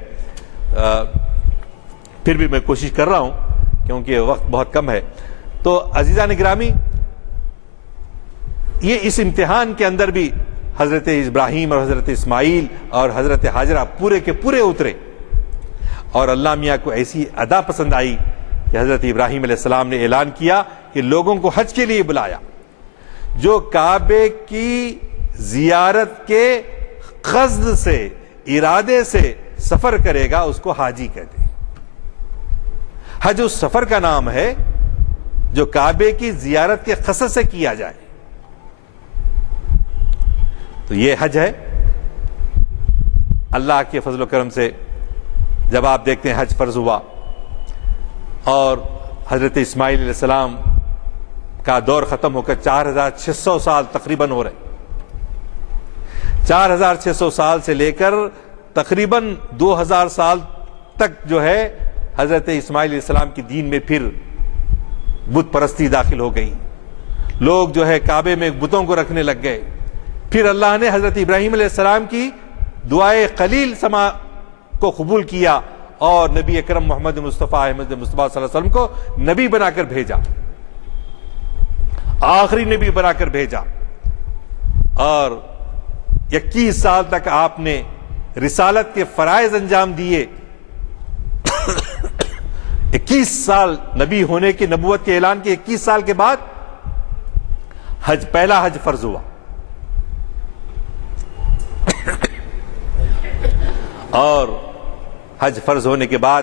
پھر بھی میں کوشش کر رہا ہوں کیونکہ وقت بہت کم ہے. تو عزیزان گرامی، یہ اس امتحان کے اندر بھی حضرت ابراہیم اور حضرت اسماعیل اور حضرت ہاجرہ پورے کے پورے اترے، اور اللہ میاں کو ایسی ادا پسند آئی کہ حضرت ابراہیم علیہ السلام نے اعلان کیا کہ لوگوں کو حج کے لیے بلایا. جو کعبے کی زیارت کے قصد سے، ارادے سے سفر کرے گا اس کو حاجی کہتے ہیں. حج اس سفر کا نام ہے جو کعبے کی زیارت کے قصد سے کیا جائے. تو یہ حج ہے. اللہ کے فضل و کرم سے جب آپ دیکھتے ہیں حج فرض ہوا اور حضرت اسماعیل علیہ السلام کا دور ختم ہو کر 4600 سال تقریباً ہو رہے. 4600 سال سے لے کر تقریباً 2000 سال تک جو ہے حضرت اسماعیل علیہ السلام کی دین میں پھر بت پرستی داخل ہو گئی. لوگ جو ہے کعبے میں بتوں کو رکھنے لگ گئے. پھر اللہ نے حضرت ابراہیم علیہ السلام کی دعائے خلیل سما کو قبول کیا اور نبی اکرم محمد مصطفیٰ احمد مصطفیٰ صلی اللہ علیہ وسلم کو نبی بنا کر بھیجا، آخری نبی بنا کر بھیجا. اور 21 سال تک آپ نے رسالت کے فرائض انجام دیے. 21 سال نبی ہونے کی، نبوت کے اعلان کے 21 سال کے بعد پہلا حج فرض ہوا. اور حج فرض ہونے کے بعد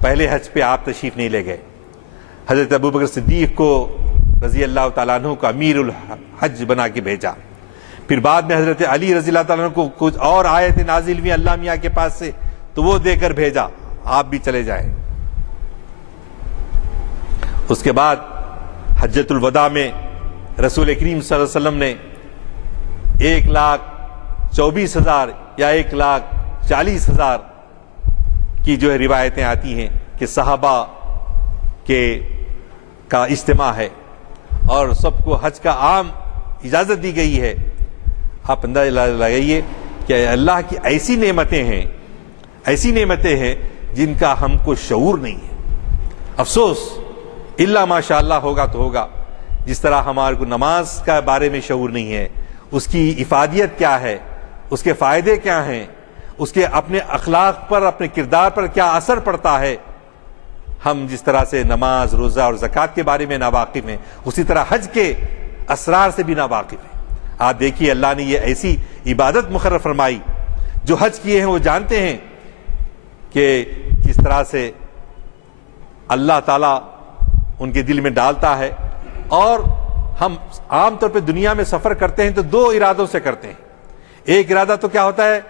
پہلے حج پہ آپ تشریف نہیں لے گئے. حضرت ابوبکر صدیق کو رضی اللہ تعالیٰ عنہ کو امیر الحج بنا کے بھیجا. پھر بعد میں حضرت علی رضی اللہ تعالیٰ عنہ کو کچھ اور آیتیں نازل ہوئی اللہ میاں کے پاس سے، تو وہ دے کر بھیجا آپ بھی چلے جائیں. اس کے بعد حجۃ الوداع میں رسول کریم صلی اللہ علیہ وسلم نے 1,24,000 یا 1,40,000 کی جو ہے روایتیں آتی ہیں کہ صحابہ کا اجتماع ہے اور سب کو حج کا عام اجازت دی گئی ہے. آپ اندازہ لگائیے کہ اللہ کی ایسی نعمتیں ہیں جن کا ہم کو شعور نہیں ہے. افسوس، الا ماشاء اللہ ہوگا تو ہوگا. جس طرح ہمارے کو نماز کا بارے میں شعور نہیں ہے، اس کی افادیت کیا ہے، اس کے فائدے کیا ہیں، اس کے اپنے اخلاق پر، اپنے کردار پر کیا اثر پڑتا ہے، ہم جس طرح سے نماز، روزہ اور زکوٰۃ کے بارے میں ناواقف ہیں، اسی طرح حج کے اسرار سے بھی ناواقف ہیں. آپ دیکھیے اللہ نے یہ ایسی عبادت مقرر فرمائی. جو حج کیے ہیں وہ جانتے ہیں کہ کس طرح سے اللہ تعالیٰ ان کے دل میں ڈالتا ہے. اور ہم عام طور پہ دنیا میں سفر کرتے ہیں تو 2 ارادوں سے کرتے ہیں. ایک ارادہ تو کیا ہوتا ہے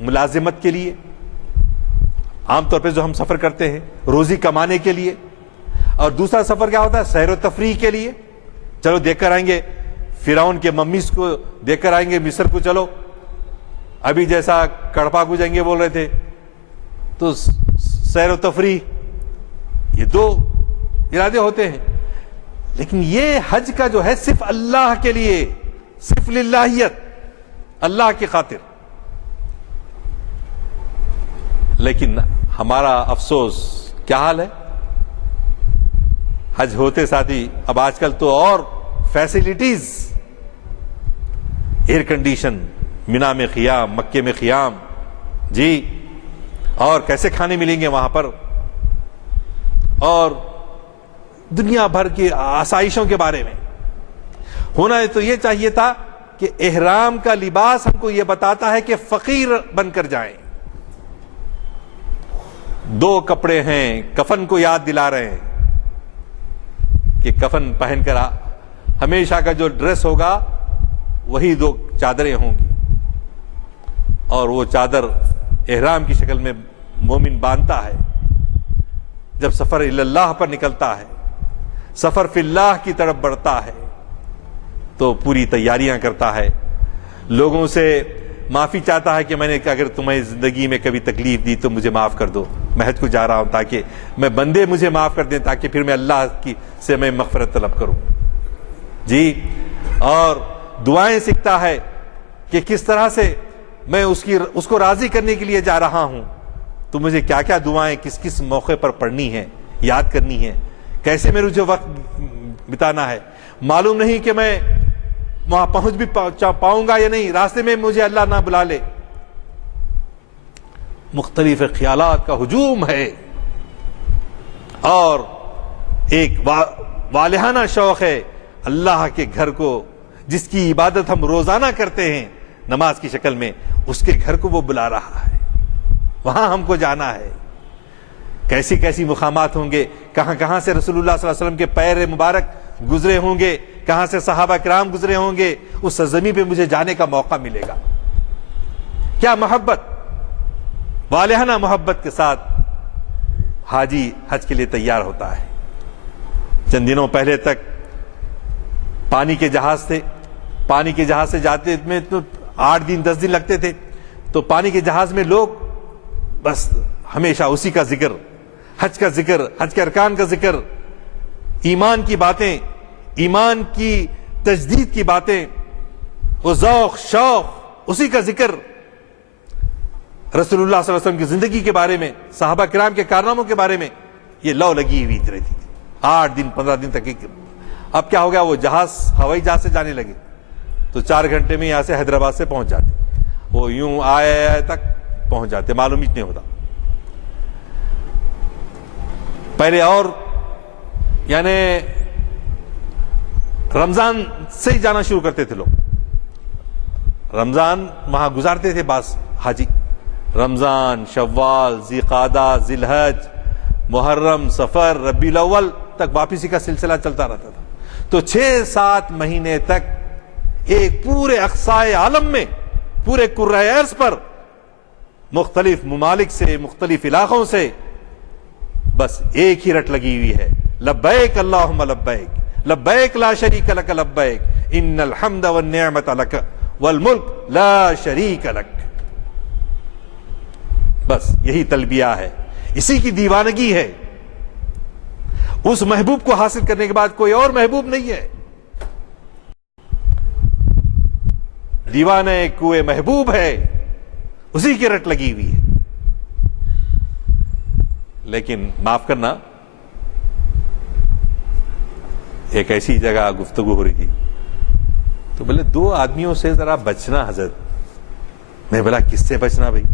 ملازمت کے لیے، عام طور پہ جو ہم سفر کرتے ہیں روزی کمانے کے لیے. اور دوسرا سفر کیا ہوتا ہے سیر و تفریح کے لیے. چلو دیکھ کر آئیں گے فرعون کے ممیز کو، دیکھ کر آئیں گے مصر کو. چلو ابھی جیسا کڑپا کو جائیں گے بول رہے تھے. تو سیر و تفریح، یہ 2 ارادے ہوتے ہیں. لیکن یہ حج کا جو ہے صرف اللہ کے لیے، صرف للہیت، اللہ کی خاطر. لیکن ہمارا افسوس کیا حال ہے؟ حج ہوتے ساتھی اب آج کل تو اور فیسلٹیز، ایئر کنڈیشن، مینا میں خیام، مکے میں خیام، جی، اور کیسے کھانے ملیں گے وہاں پر، اور دنیا بھر کی آسائشوں کے بارے میں. ہونا تو یہ چاہیے تھا کہ احرام کا لباس ہم کو یہ بتاتا ہے کہ فقیر بن کر جائیں. 2 کپڑے ہیں، کفن کو یاد دلا رہے ہیں کہ کفن پہن کر ہمیشہ کا جو ڈریس ہوگا وہی 2 چادریں ہوں گی. اور وہ چادر احرام کی شکل میں مومن باندھتا ہے جب سفر اللہ پر نکلتا ہے، سفر فی اللہ کی طرف بڑھتا ہے تو پوری تیاریاں کرتا ہے. لوگوں سے معافی چاہتا ہے کہ میں نے اگر تمہیں زندگی میں کبھی تکلیف دی تو مجھے معاف کر دو. میں حج کو جا رہا ہوں تاکہ میں بندے مجھے معاف کر دیں، تاکہ پھر میں اللہ کی سے میں مغفرت طلب کروں. جی، اور دعائیں سیکھتا ہے کہ کس طرح سے میں اس کو راضی کرنے کے لیے جا رہا ہوں، تو مجھے کیا کیا دعائیں کس کس موقع پر پڑھنی ہیں، یاد کرنی ہے، کیسے میرے جو وقت بتانا ہے. معلوم نہیں کہ میں وہاں پہنچ بھی پاؤں گا یا نہیں، راستے میں مجھے اللہ نہ بلا لے. مختلف خیالات کا ہجوم ہے، اور ایک والہانہ شوق ہے اللہ کے گھر کو، جس کی عبادت ہم روزانہ کرتے ہیں نماز کی شکل میں، اس کے گھر کو وہ بلا رہا ہے، وہاں ہم کو جانا ہے. کیسی کیسی مقامات ہوں گے، کہاں کہاں سے رسول اللہ صلی اللہ علیہ وسلم کے پیر مبارک گزرے ہوں گے، کہاں سے صحابہ کرام گزرے ہوں گے، اس سرزمین پہ مجھے جانے کا موقع ملے گا. کیا محبت، والہانہ محبت کے ساتھ حاجی حج کے لیے تیار ہوتا ہے. چند دنوں پہلے تک پانی کے جہاز تھے، پانی کے جہاز سے جاتے میں تو 8 دن 10 دن لگتے تھے، تو پانی کے جہاز میں لوگ بس ہمیشہ اسی کا ذکر، حج کا ذکر، حج کے ارکان کا ذکر، ایمان کی باتیں، ایمان کی تجدید کی باتیں، وہ ذوق شوق، اسی کا ذکر، رسول اللہ صلی اللہ علیہ وسلم کی زندگی کے بارے میں، صحابہ کرام کے کارناموں کے بارے میں یہ لو لگی ہوئی رہتی تھی 8 دن 15 دن تک. اب کیا ہو گیا، وہ جہاز ہوائی جہاز سے جانے لگے تو 4 گھنٹے میں یہاں سے حیدرآباد سے پہنچ جاتے، وہ یوں آئے تک پہنچ جاتے، معلوم ہی نہیں ہوتا. پہلے اور یعنی رمضان سے ہی جانا شروع کرتے تھے لوگ، رمضان وہاں گزارتے تھے بعض حاجی، رمضان، شوال، ذی قعدہ، ذی الحج، محرم، سفر، ربیع الاول تک واپسی کا سلسلہ چلتا رہتا تھا. تو 6-7 مہینے تک ایک پورے اقصائے عالم میں، پورے کرۂ ارض پر، مختلف ممالک سے، مختلف علاقوں سے بس ایک ہی رٹ لگی ہوئی ہے، لبیک اللہم لبیک، لبیک لا شریک لک لبیک، ان الحمد والنعمت لک والملک لا شریک لک. بس یہی تلبیہ ہے، اسی کی دیوانگی ہے. اس محبوب کو حاصل کرنے کے بعد کوئی اور محبوب نہیں ہے. دیوانے کوئے محبوب ہے، اسی کی رٹ لگی ہوئی ہے. لیکن معاف کرنا، ایک ایسی جگہ گفتگو ہو رہی تھی تو بولے 2 آدمیوں سے ذرا بچنا حضرت. میں بولا کس سے بچنا بھائی؟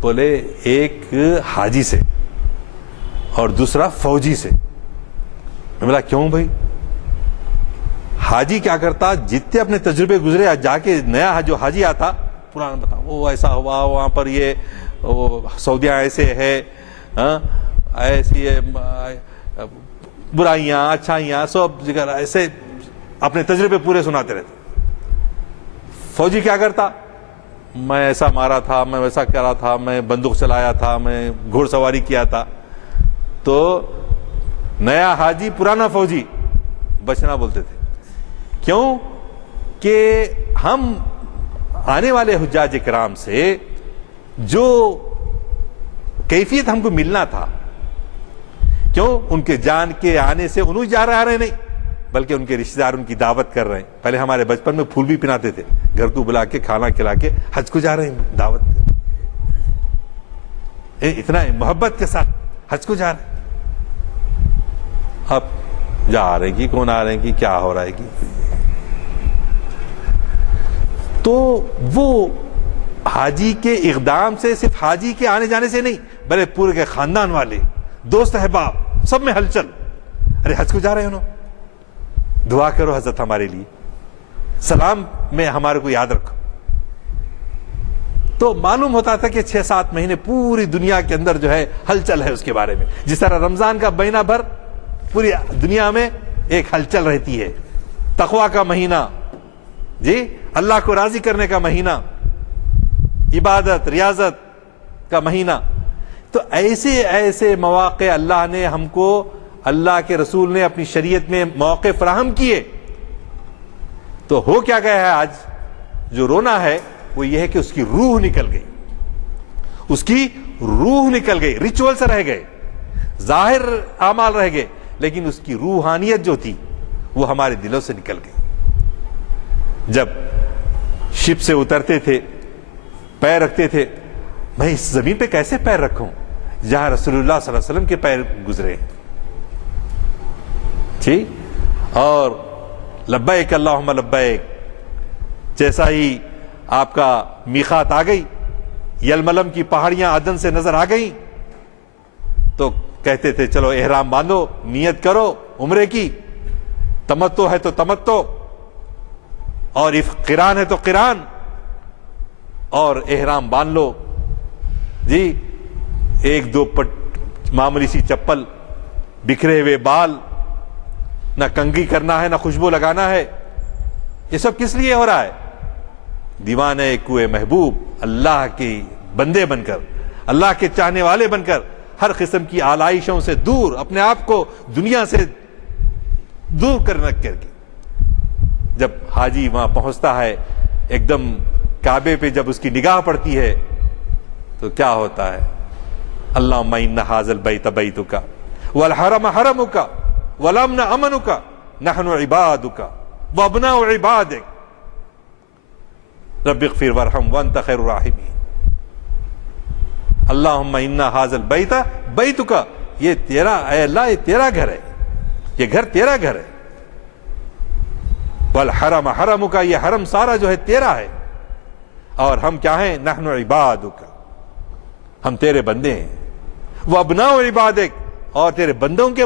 بولے ایک حاجی سے اور دوسرا فوجی سے. میں بولا کیوں بھائی؟ حاجی کیا کرتا، جتنے اپنے تجربے گزرے، جا کے نیا جو حاجی آتا پرانا بتا، وہ ایسا ہوا، وہاں پر یہ سعودیہ ایسے ہے، ایسی برائیاں اچھائیاں سب ذکر، ایسے اپنے تجربے پورے سناتے رہتے. فوجی کیا کرتا، میں ایسا مارا تھا، میں ویسا کرا تھا، میں بندوق چلایا تھا، میں گھوڑ سواری کیا تھا. تو نیا حاجی پرانا فوجی بچنا بولتے تھے. کیوں کہ ہم آنے والے حجاج کرام سے جو کیفیت ہم کو ملنا تھا، کیوں ان کے جان کے آنے سے انہوں جا رہے نہیں، بلکہ ان کے رشتہ دار ان کی دعوت کر رہے ہیں. پہلے ہمارے بچپن میں پھول بھی پہناتے تھے، گھر کو بلا کے کھانا کھلا کے حج کو جا رہے ہیں دعوت، اتنا محبت کے ساتھ حج کو جا رہے ہیں. اب جا رہے ہیں کون آ رہے ہیں کہ کیا ہو رہا ہے کہ تو وہ حاجی کے اقدام سے، صرف حاجی کے آنے جانے سے نہیں، بلکہ پورے کے خاندان والے، دوست احباب سب میں ہلچل. ارے حج کو جا رہے ہیں، دعا کرو حضرت ہمارے لیے، سلام میں ہمارے کو یاد رکھو. تو معلوم ہوتا تھا کہ 6-7 مہینے پوری دنیا کے اندر جو ہے ہلچل ہے اس کے بارے میں. جس طرح رمضان کا مہینہ بھر پوری دنیا میں ایک ہلچل رہتی ہے، تقویٰ کا مہینہ، جی اللہ کو راضی کرنے کا مہینہ، عبادت ریاضت کا مہینہ. تو ایسے ایسے مواقع اللہ نے ہم کو، اللہ کے رسول نے اپنی شریعت میں موقع فراہم کیے. تو ہو کیا گیا ہے آج جو رونا ہے وہ یہ ہے کہ اس کی روح نکل گئی، اس کی روح نکل گئی, ریچولز رہ گئے, ظاہر اعمال رہ گئے, لیکن اس کی روحانیت جو تھی وہ ہمارے دلوں سے نکل گئی. جب شپ سے اترتے تھے, پیر رکھتے تھے, میں اس زمین پہ کیسے پیر رکھوں جہاں رسول اللہ صلی اللہ علیہ وسلم کے پیر گزرے. ٹھیک, اور لبیک اللہم لبیک, جیسا ہی آپ کا میقات آ گئی, یلملم کی پہاڑیاں عدن سے نظر آ گئیں, تو کہتے تھے چلو احرام باندھو, نیت کرو عمرے کی, تمتع ہے تو تمتع, اور قران ہے تو قران, اور احرام باندھ لو جی. ایک دو معمولی سی چپل, بکھرے ہوئے بال, نہ کنگھی کرنا ہے نہ خوشبو لگانا ہے. یہ سب کس لیے ہو رہا ہے؟ دیوانے کوئے محبوب, اللہ کے بندے بن کر, اللہ کے چاہنے والے بن کر, ہر قسم کی آلائشوں سے دور, اپنے آپ کو دنیا سے دور کرنے کر کے. جب حاجی وہاں پہنچتا ہے, ایک دم کعبے پہ جب اس کی نگاہ پڑتی ہے تو کیا ہوتا ہے؟ اللہم ان ھذا البیت بیتک والحرم حرمک والامن امنک نحن عبادک وابناء عبادک رب اغفر وارحم وانت خیر الراحمین. اللہم ان ھذا البیت بیتک, یہ تیرا, اے اللہ یہ تیرا گھر ہے, یہ گھر تیرا گھر ہے. والحرم حرمک, یہ حرم سارا جو ہے تیرا ہے, اور ہم کیا ہیں؟ نحن عبادک, ہم تیرے بندے ہیں. وابناء عبادک, اور تیرے بندوں کے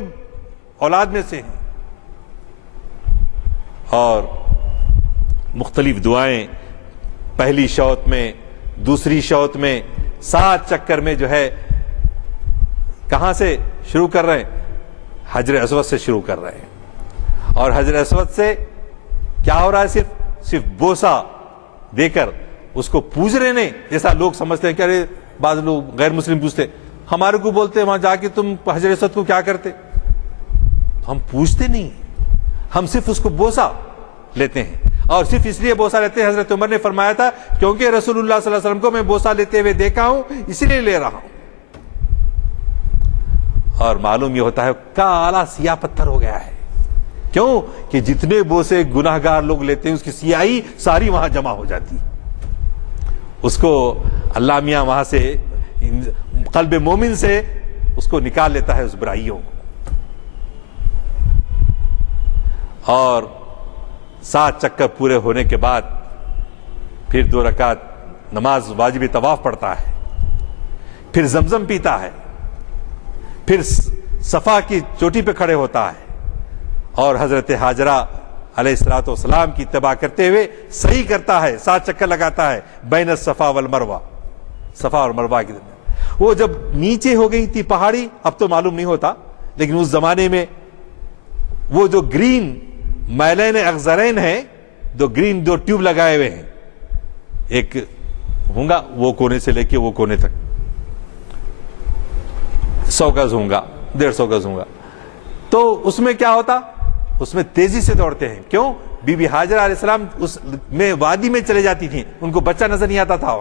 اولاد میں سے ہیں. اور مختلف دعائیں, پہلی شوط میں, دوسری شوط میں, 7 چکر میں جو ہے کہاں سے شروع کر رہے ہیں؟ حجر اسود سے شروع کر رہے ہیں. اور حجر اسود سے کیا ہو رہا ہے؟ صرف بوسہ دے کر اس کو پوج رہے نہیں, جیسا لوگ سمجھتے ہیں کہ ارے بعض لوگ غیر مسلم پوچھتے ہمارے کو, بولتے ہیں وہاں جا کے تم حجر اسود کو کیا کرتے؟ ہم پوچھتے نہیں, ہم صرف اس کو بوسہ لیتے ہیں. اور صرف اس لیے بوسہ لیتے ہیں, حضرت عمر نے فرمایا تھا کیونکہ رسول اللہ صلی اللہ علیہ وسلم کو میں بوسہ لیتے ہوئے دیکھا ہوں, اسی لیے لے رہا ہوں. اور معلوم یہ ہوتا ہے کالا سیاہ پتھر ہو گیا ہے. کیوں کہ جتنے بوسے گناہ گار لوگ لیتے ہیں اس کی سیاہی ساری وہاں جمع ہو جاتی. اس کو اللہ میاں وہاں سے قلب مومن سے اس کو نکال لیتا ہے, اس برائیوں کو. اور 7 چکر پورے ہونے کے بعد پھر 2 رکعت نماز واجب طواف پڑھتا ہے, پھر زمزم پیتا ہے, پھر صفا کی چوٹی پہ کھڑے ہوتا ہے, اور حضرت ہاجرہ علیہ الصلوۃ والسلام کی اتباع کرتے ہوئے صحیح کرتا ہے, 7 چکر لگاتا ہے بین الصفا والمروہ, صفا اور مروہ کے درمیان. وہ جب نیچے ہو گئی تھی پہاڑی, اب تو معلوم نہیں ہوتا, لیکن اس زمانے میں وہ جو گرین میلین اخضرین ہیں, 2 گرین 2 ٹیوب لگائے ہوئے ہیں, ایک ہوں گا وہ کونے سے لے کے وہ کونے تک 100 گز ہوں گا, 150 گز ہوں گا. تو اس میں کیا ہوتا؟ اس میں تیزی سے دوڑتے ہیں. کیوں؟ بی بی ہاجرہ علیہ السلام اس میں وادی میں چلے جاتی تھیں, ان کو بچہ نظر نہیں آتا تھا.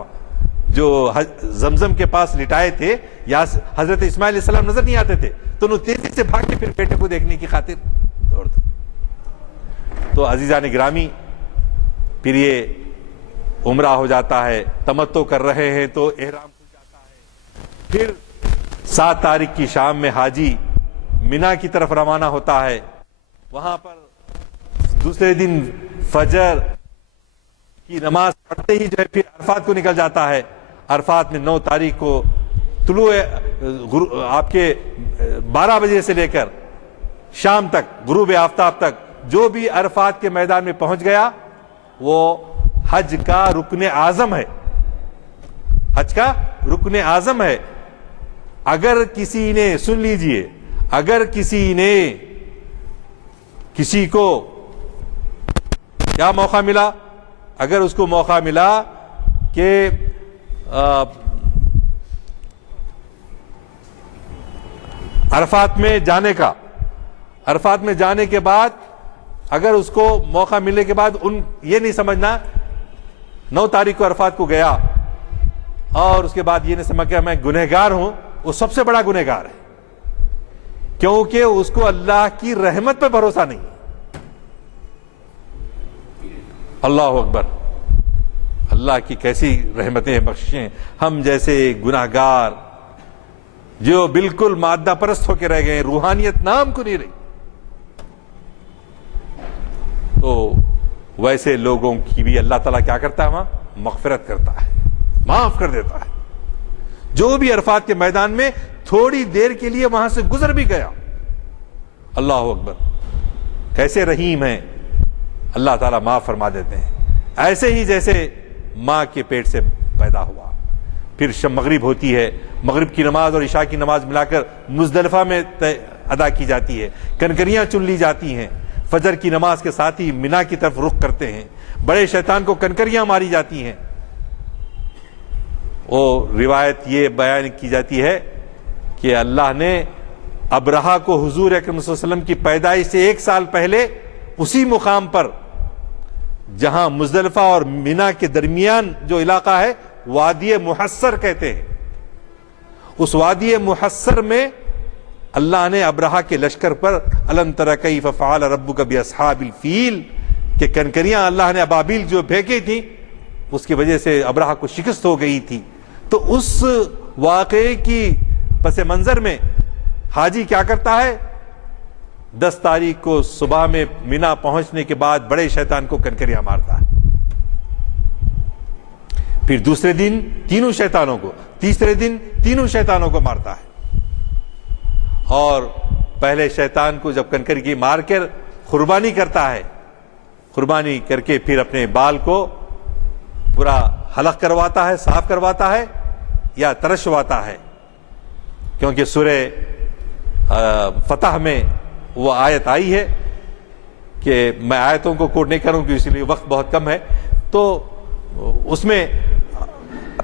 جو زمزم کے پاس لٹائے تھے یا حضرت اسماعیل علیہ السلام نظر نہیں آتے تھے, تو انہوں تیزی سے بھاگ کے پھر بیٹے کو دیکھنے کی خاطر دوڑتے. تو عزیزان گرامی, پھر یہ عمرہ ہو جاتا ہے, تمتع کر رہے ہیں تو احرام کھل جاتا ہے. پھر 7 تاریخ کی شام میں حاجی مینا کی طرف روانہ ہوتا ہے. وہاں پر دوسرے دن فجر کی نماز پڑھتے ہی جو ہے پھر عرفات کو نکل جاتا ہے. عرفات میں 9 تاریخ کو طلوع آپ کے 12 بجے سے لے کر شام تک, غروب آفتاب تک جو بھی عرفات کے میدان میں پہنچ گیا وہ حج کا رکن اعظم ہے, حج کا رکن اعظم ہے. اگر کسی نے, سن لیجئے, اگر کسی نے کسی کو کیا موقع ملا, اگر اس کو موقع ملا کہ عرفات میں جانے کا, عرفات میں جانے کے بعد اگر اس کو موقع ملنے کے بعد یہ نہیں سمجھنا 9 تاریخ کو عرفات کو گیا اور اس کے بعد یہ نہیں سمجھ کہ میں گنہگار ہوں، وہ سب سے بڑا گنہگار ہے، کیونکہ اس کو اللہ کی رحمت پہ بھروسہ نہیں۔ اللہ اکبر، اللہ کی کیسی رحمتیں بخشیں ہم جیسے گناہگار جو بالکل مادہ پرست ہو کے رہ گئے، روحانیت نام کو نہیں رہی۔ تو ویسے لوگوں کی بھی اللہ تعالیٰ کیا کرتا ہے؟ وہاں مغفرت کرتا ہے، معاف کر دیتا ہے۔ جو بھی عرفات کے میدان میں تھوڑی دیر کے لیے وہاں سے گزر بھی گیا، اللہ اکبر، کیسے رحیم ہیں، اللہ تعالیٰ معاف فرما دیتے ہیں۔ ایسے ہی جیسے ماں کے پیٹ سے پیدا ہوا، پھر مغرب ہوتی ہے، مغرب کی نماز اور عشاء کی نماز ملا کر مزدلفہ میں ادا کی جاتی ہے، کنکریاں چن لی جاتی ہیں، فجر کی نماز کے ساتھ ہی منا کی طرف رخ کرتے ہیں، بڑے شیطان کو کنکریاں ماری جاتی ہیں۔ وہ روایت یہ بیان کی جاتی ہے کہ اللہ نے ابرہہ کو حضور اکرم صلی اللہ علیہ وسلم کی پیدائش سے 1 سال پہلے اسی مقام پر جہاں مزدلفہ اور منا کے درمیان جو علاقہ ہے وادی محصر کہتے ہیں، اس وادی محصر میں اللہ نے ابرہہ کے لشکر پر الم تر کیف فعل ربک باصحاب الفیل کہ کنکریاں اللہ نے ابابیل جو پھینکی تھی اس کی وجہ سے ابرہہ کو شکست ہو گئی تھی۔ تو اس واقعے کی پس منظر میں حاجی کیا کرتا ہے؟ 10 تاریخ کو صبح میں منا پہنچنے کے بعد بڑے شیطان کو کنکریاں مارتا ہے، پھر دوسرے دن تینوں شیطانوں کو، تیسرے دن تینوں شیطانوں کو مارتا ہے، اور پہلے شیطان کو جب کنکری مار کر قربانی کرتا ہے، قربانی کر کے پھر اپنے بال کو پورا حلق کرواتا ہے، صاف کرواتا ہے یا ترشواتا ہے، کیونکہ سورہ فتح میں وہ آیت آئی ہے کہ میں آیتوں کو کوٹ نہیں کروں کہ اس لیے وقت بہت کم ہے، تو اس میں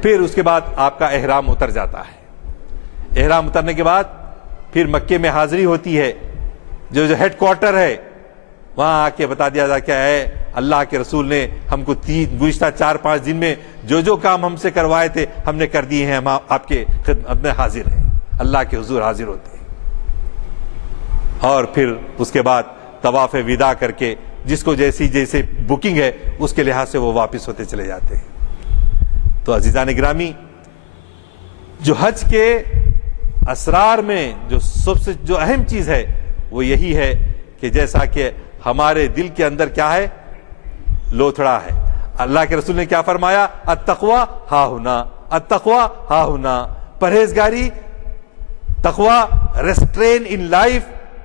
پھر اس کے بعد آپ کا احرام اتر جاتا ہے۔ احرام اترنے کے بعد پھر مکے میں حاضری ہوتی ہے، جو ہیڈ کوارٹر ہے وہاں آ کے بتا دیا جاتا کہ اے اللہ کے رسول نے ہم کو گزشتہ 4-5 دن میں جو کام ہم سے کروائے تھے ہم نے کر دیے ہیں، ہم آپ کے خدمت میں حاضر ہیں، اللہ کے حضور حاضر ہوتے ہیں۔ اور پھر اس کے بعد طواف وداع کر کے جس کو جیسے بکنگ ہے اس کے لحاظ سے وہ واپس ہوتے چلے جاتے ہیں۔ تو عزیزان گرامی، جو حج کے اسرار میں جو سب سے جو اہم چیز ہے وہ یہی ہے کہ جیسا کہ ہمارے دل کے اندر کیا ہے؟ لوتھڑا ہے۔ اللہ کے رسول نے کیا فرمایا؟ التقوی ہا ہنا، التقوی ہا ہنا، پرہیزگاری، تقوی، ریسٹرین ان لائف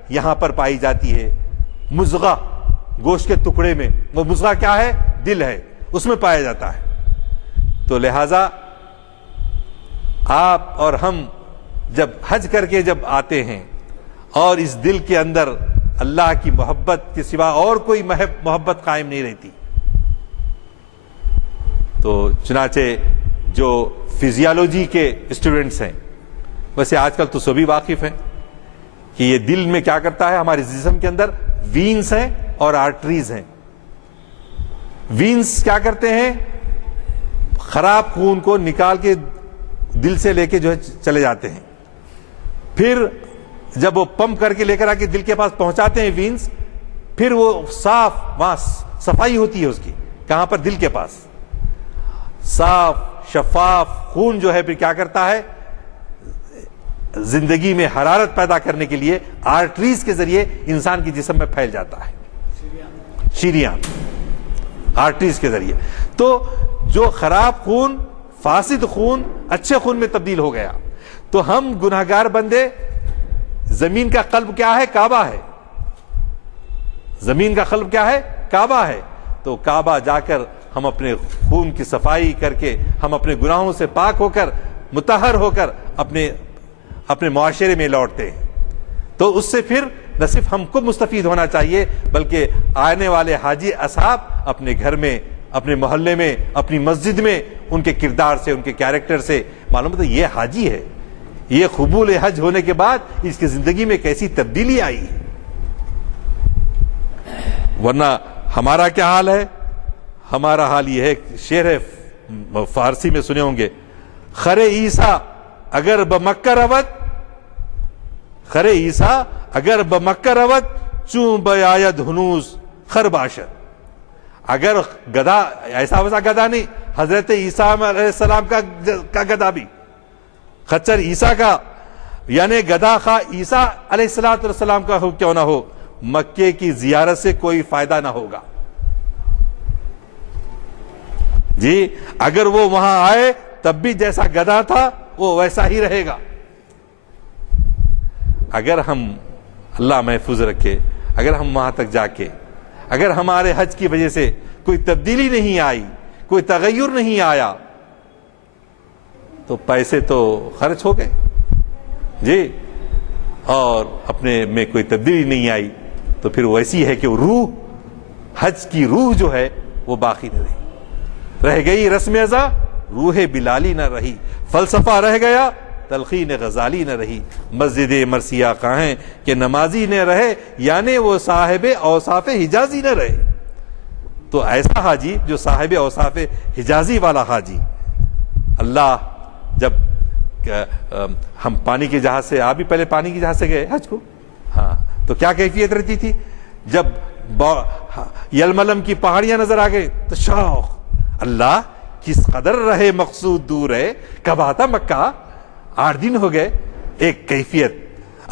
یہاں پر پائی جاتی ہے۔ مضغہ گوشت کے ٹکڑے میں، وہ مضغہ کیا ہے؟ دل ہے، اس میں پایا جاتا ہے۔ تو لہذا آپ اور ہم جب حج کر کے جب آتے ہیں اور اس دل کے اندر اللہ کی محبت کے سوا اور کوئی محبت قائم نہیں رہتی، تو چنانچہ جو فزیالوجی کے اسٹوڈنٹس ہیں، ویسے آج کل تو سبھی واقف ہیں کہ یہ دل میں کیا کرتا ہے، ہمارے جسم کے اندر وینز ہیں اور آرٹریز ہیں۔ وینز کیا کرتے ہیں؟ خراب خون کو نکال کے دل سے لے کے جو ہے چلے جاتے ہیں، پھر جب وہ پمپ کر کے لے کر آ کے دل کے پاس پہنچاتے ہیں وینز، پھر وہ صاف، وہاں صفائی ہوتی ہے اس کی، کہاں پر؟ دل کے پاس۔ صاف شفاف خون جو ہے پھر کیا کرتا ہے؟ زندگی میں حرارت پیدا کرنے کے لیے آرٹریز کے ذریعے انسان کے جسم میں پھیل جاتا ہے، شریان آرٹریز کے ذریعے۔ تو جو خراب خون، فاسد خون اچھے خون میں تبدیل ہو گیا۔ تو ہم گناہگار بندے، زمین کا قلب کیا ہے؟ کعبہ ہے۔ زمین کا قلب کیا ہے؟ کعبہ ہے۔ تو کعبہ جا کر ہم اپنے خون کی صفائی کر کے، ہم اپنے گناہوں سے پاک ہو کر، مطہر ہو کر اپنے معاشرے میں لوٹتے ہیں۔ تو اس سے پھر نہ صرف ہم کو مستفید ہونا چاہیے بلکہ آنے والے حاجی اصحاب اپنے گھر میں، اپنے محلے میں، اپنی مسجد میں ان کے کردار سے، ان کے کیریکٹر سے معلوم ہوتا ہے یہ حاجی ہے، یہ قبول حج ہونے کے بعد اس کی زندگی میں کیسی تبدیلی آئی ہے۔ ورنہ ہمارا کیا حال ہے؟ ہمارا حال یہ ہے، شعر ہے فارسی میں سنے ہوں گے، خر عیسیٰ اگر بمکہ رود، خر عیسیٰ اگر بمکہ رود، چون بیاید ہنوز خر باشد. اگر گدھا، ایسا ویسا گدھا نہیں، حضرت عیسیٰ علیہ السلام کا گدھا بھی، خچر عیسیٰ کا، یعنی گدھا خواہ عیسیٰ علیہ السلام کا ہو کیوں نہ ہو، مکے کی زیارت سے کوئی فائدہ نہ ہوگا. جی اگر وہ وہاں آئے تب بھی جیسا گدھا تھا وہ ویسا ہی رہے گا. اگر ہم، اللہ محفوظ رکھے، اگر ہم وہاں تک جا کے، اگر ہمارے حج کی وجہ سے کوئی تبدیلی نہیں آئی، کوئی تغیر نہیں آیا، تو پیسے تو خرچ ہو گئے جی، اور اپنے میں کوئی تبدیلی نہیں آئی، تو پھر ویسی ہے کہ وہ روح، حج کی روح جو ہے وہ باقی نہ رہی. رہ گئی رسم ازا، روح بلالی نہ رہی. فلسفہ رہ گیا، تلقین غزالی نہ رہی. مسجد مرثیہ کہیں کہ نمازی نہ رہے، یعنی وہ صاحب اوصاف حجازی نہ رہے. تو ایسا حاجی جو صاحب اوصاف حجازی والا حاجی، اللہ جب ہم پانی کے جہاز سے، آپ بھی پہلے پانی کے جہاز سے گئے حج کو، ہاں، تو کیا کیفیت رہتی تھی؟ جب یلملم کی پہاڑیاں نظر آ گئے تو شوق، اللہ کس قدر رہے مقصود دور ہے، کب آتا مکہ، 8 دن ہو گئے. ایک کیفیت،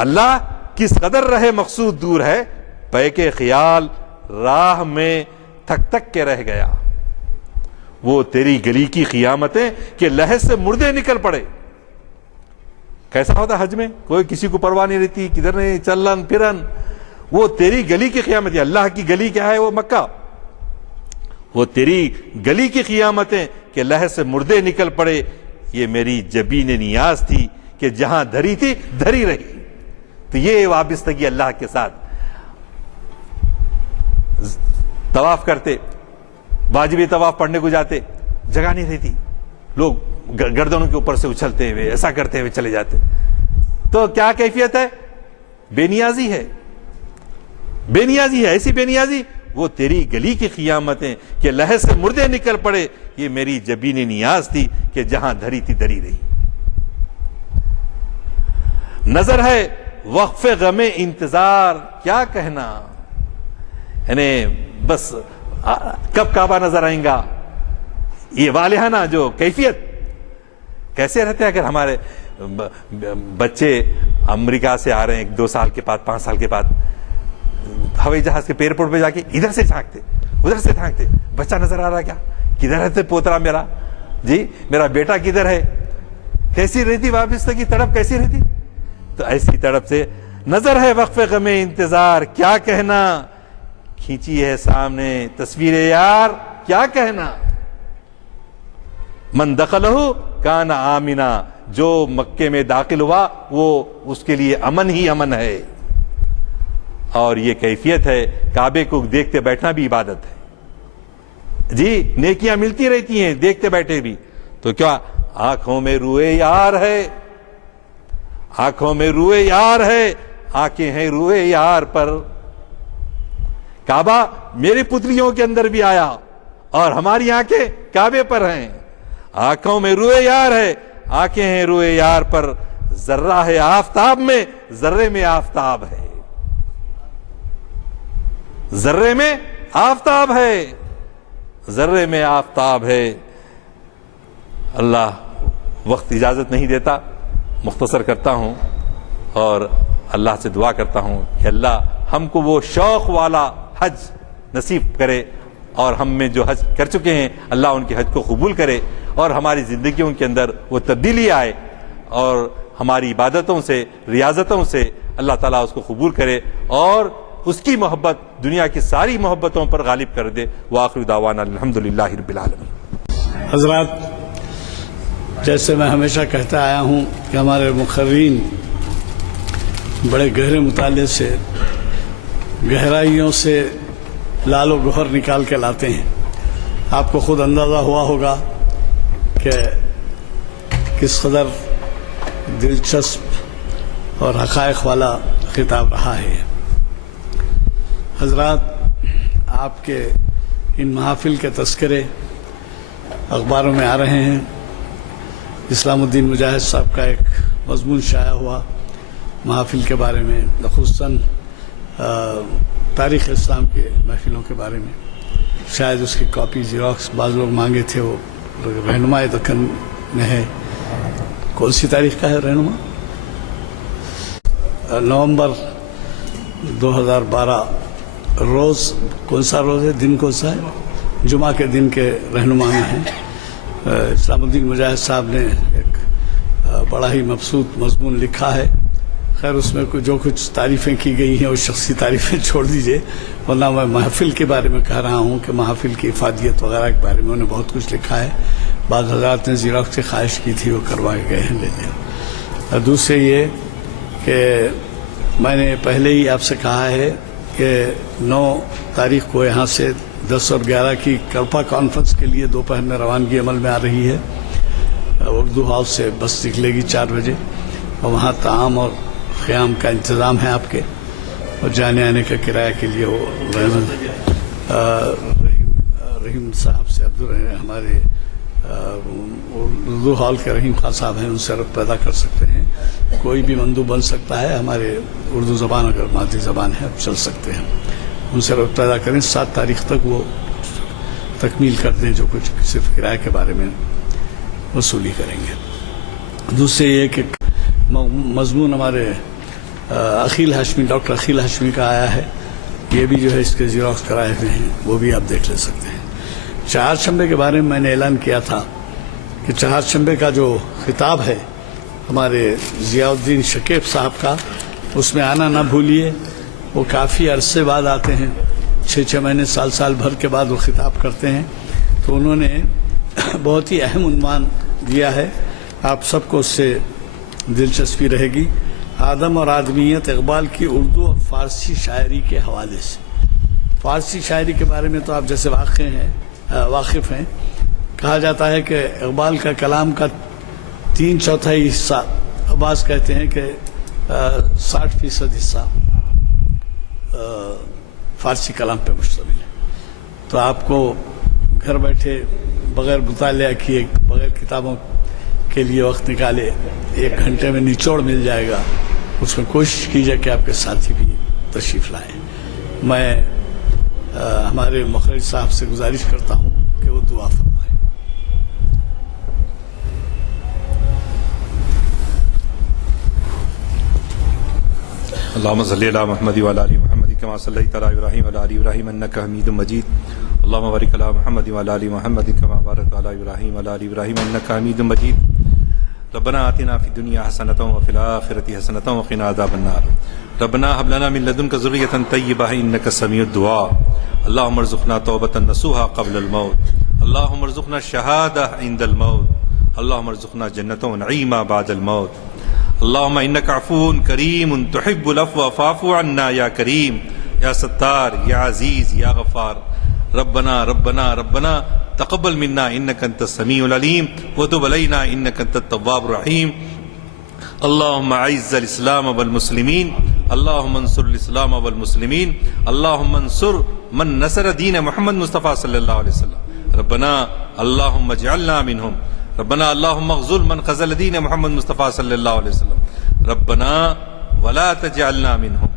اللہ کس قدر رہے مقصود دور ہے، پے کے خیال راہ میں تھک تھک کے رہ گیا. وہ تیری گلی کی قیامتیں کہ لحظ سے مردے نکل پڑے. کیسا ہوتا حج میں؟ کوئی کسی کو پرواہ نہیں رہتی، کدھر نہیں چلن پھرن. وہ تیری گلی کی قیامت، اللہ کی گلی کیا ہے؟ وہ مکہ. وہ تیری گلی کی قیامتیں کہ لحظ سے مردے نکل پڑے. یہ میری جبین نیاز تھی کہ جہاں دھری تھی دھری رہی. تو یہ وابستگی اللہ کے ساتھ. طواف کرتے، واجبی طواف پڑھنے کو جاتے، جگہ نہیں رہتی، لوگ گردنوں کے اوپر سے اچھلتے ہوئے ایسا کرتے ہوئے چلے جاتے. تو کیا کیفیت ہے؟ بے نیازی ہے، بے نیازی ہے. ایسی بے نیازی، وہ تیری گلی کی قیامتیں کہ لحظ سے مردے نکل پڑے. یہ میری جبین نیاز تھی کہ جہاں دھری تھی دھری رہی. نظر ہے وقف غم انتظار، کیا کہنا، یعنی بس کب کعبہ نظر آئیں گا. یہ والہانہ جو کیفیت، کیسے رہتے ہیں؟ اگر ہمارے بچے امریکہ سے آ رہے ہیں 2 سال کے بعد، 5 سال کے بعد، ہوائی جہاز کے ایئرپورٹ پہ جا کے ادھر سے جھانکتے ادھر سے جھانکتے، بچہ نظر آ رہا کیا، کدھر رہتے پوترا میرا، جی میرا بیٹا کدھر ہے. کیسی رہتی وابستگی، تڑپ کیسی رہتی. تو ایسی تڑپ سے نظر ہے وقف غم انتظار، کیا کہنا. کھینچی ہے سامنے تصویر یار، کیا کہنا. من دخلہ کان آمنا، جو مکے میں داخل ہوا وہ اس کے لیے امن ہی امن ہے. اور یہ کیفیت ہے، کعبے کو دیکھتے بیٹھنا بھی عبادت ہے. جی نیکیاں ملتی رہتی ہیں دیکھتے بیٹھے بھی. تو کیا آنکھوں میں روئے یار ہے، آنکھوں میں روئے یار ہے، آنکھیں ہیں روئے یار پر. کعبہ میری پتلیوں کے اندر بھی آیا اور ہماری آنکھیں کعبے پر ہیں. آنکھوں میں روئے یار ہے، آنکھیں ہیں روئے یار پر. ذرہ ہے آفتاب میں، ذرے میں آفتاب ہے، ذرے میں آفتاب ہے، ذرے میں آفتاب ہے. اللہ وقت اجازت نہیں دیتا، مختصر کرتا ہوں اور اللہ سے دعا کرتا ہوں کہ اللہ ہم کو وہ شوق والا حج نصیب کرے، اور ہم میں جو حج کر چکے ہیں اللہ ان کے حج کو قبول کرے، اور ہماری زندگیوں کے اندر وہ تبدیلی آئے، اور ہماری عبادتوں سے، ریاضتوں سے اللہ تعالیٰ اس کو قبول کرے، اور اس کی محبت دنیا کی ساری محبتوں پر غالب کر دے. وآخر دعوانا الحمدللہ رب العالمین. حضرات، جیسے میں ہمیشہ کہتا آیا ہوں کہ ہمارے مقررین بڑے گہرے مطالعے سے، گہرائیوں سے لال و گوہر نکال کے لاتے ہیں. آپ کو خود اندازہ ہوا ہوگا کہ کس قدر دلچسپ اور حقائق والا خطاب رہا ہے. حضرات، آپ کے ان محافل کے تذکرے اخباروں میں آ رہے ہیں. اسلام الدین مجاہد صاحب کا ایک مضمون شائع ہوا محافل کے بارے میں، خصوصاً تاریخ اسلام کے محفلوں کے بارے میں. شاید اس کی کاپی زیراکس بعض لوگ مانگے تھے. وہ رہنما دکن میں ہے. کون سی تاریخ کا ہے رہنما؟ نومبر 2012. روز کون سا روز ہے؟ دن کون سا ہے؟ جمعہ کے دن کے رہنما میں ہیں. اسلام الدین مجاہد صاحب نے ایک بڑا ہی مبسوط مضمون لکھا ہے. خیر اس میں جو کچھ تعریفیں کی گئی ہیں وہ شخصی تعریفیں چھوڑ دیجئے، ورنہ میں محفل کے بارے میں کہہ رہا ہوں کہ محفل کی افادیت وغیرہ کے بارے میں انہوں نے بہت کچھ لکھا ہے. بعض حضرات نے زیراکس کی خواہش کی تھی، وہ کروا کے گئے ہیں، لے لیں. دوسرے یہ کہ میں نے پہلے ہی آپ سے کہا ہے کہ 9 تاریخ کو یہاں سے 10 اور 11 کی کڑپا کانفرنس کے لیے دوپہر میں روانگی عمل میں آ رہی ہے. اردو ہاؤس سے بس نکلے گی 4 بجے، اور وہاں طعام اور قیام کا انتظام ہے آپ کے، اور جانے آنے کا کرایہ کے لیے وہ رحیم صاحب سے ہمارے اردو ہال کے رحیم خان صاحب ہیں، ان سے ربط پیدا کر سکتے ہیں. کوئی بھی مندوب بن سکتا ہے. ہمارے اردو زبان اگر مادری زبان ہے اب چل سکتے ہیں، ان سے ربط پیدا کریں. 7 تاریخ تک وہ تکمیل کر دیں جو کچھ صرف کرایہ کے بارے میں وصولی کریں گے. دوسرے یہ کہ مضمون ہمارے عقیل ہاشمی، ڈاکٹر عقیل ہاشمی کا آیا ہے. یہ بھی جو ہے اس کے زیراکس کرائے ہوئے ہیں، وہ بھی آپ دیکھ لے سکتے ہیں. چہارشنبے کے بارے میں نے اعلان کیا تھا کہ چہارشنبے کا جو خطاب ہے ہمارے ضیاء الدین شکیب صاحب کا، اس میں آنا نہ بھولیے. وہ کافی عرصے بعد آتے ہیں، 6 مہینے سال بھر کے بعد وہ خطاب کرتے ہیں. تو انہوں نے بہت ہی اہم عنوان دیا ہے، آپ سب کو اس سے دلچسپی رہے گی. آدم اور آدمیت، اقبال کی اردو اور فارسی شاعری کے حوالے سے. فارسی شاعری کے بارے میں تو آپ جیسے واقف ہیں. کہا جاتا ہے کہ اقبال کا کلام کا 3/4 حصہ، بعض کہتے ہیں کہ 60% حصہ فارسی کلام پہ مشتمل ہے. تو آپ کو گھر بیٹھے بغیر مطالعہ کیے، بغیر کتابوں کے لیے وقت نکالے 1 گھنٹے میں نچوڑ مل جائے گا. اس میں کوشش کیجئے کہ آپ کے ساتھی بھی تشریف لائیں. میں ہمارے مخرج صاحب سے گزارش کرتا ہوں کہ وہ دعا فرمائیں. اللهم صل على محمد وعلى ال محمد كما صليت على ابراهيم وعلى ال ابراهيم انك حميد مجيد. اللهم بارك على محمد وعلى ال محمد كما باركت على ابراهيم وعلى ال ابراهيم انك حميد مجيد. ربنا آتنا في الدنيا حسنة وفي الآخرة حسنة وقنا عذاب النار. ربنا هب لنا من لدنك ذرية طيبة إنك سميع الدعاء. اللهم ارزقنا توبة نصوحا قبل الموت. اللهم ارزقنا الشهادة عند الموت. اللهم ارزقنا جنة ونعيما بعد الموت. اللهم إنك عفو كريم تحب العفو فاعف عنا يا كريم يا ستار يا عزيز يا غفار. ربنا ربنا ربنا تقبل منا انك انت السميع العليم وتب علينا انك انت التواب الرحيم. اللهم اعز الاسلام والمسلمين. اللهم انصر الاسلام والمسلمين. اللهم انصر من نصر دين محمد مصطفى صلى الله عليه وسلم. ربنا اللهم اجعلنا منهم. ربنا اللهم اغزل من خزل دين محمد مصطفى صلى الله عليه وسلم. ربنا ولا تجعلنا منهم.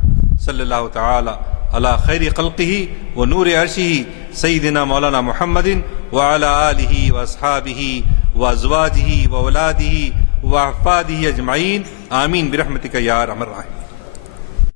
صلى الله تعالى على خير خلقه ونور عرشه سيدنا مولانا محمد وعلى آله وأصحابه وأزواجه وأولاده وأحفاده أجمعين. آمين برحمتك يا أرحم الراحمين.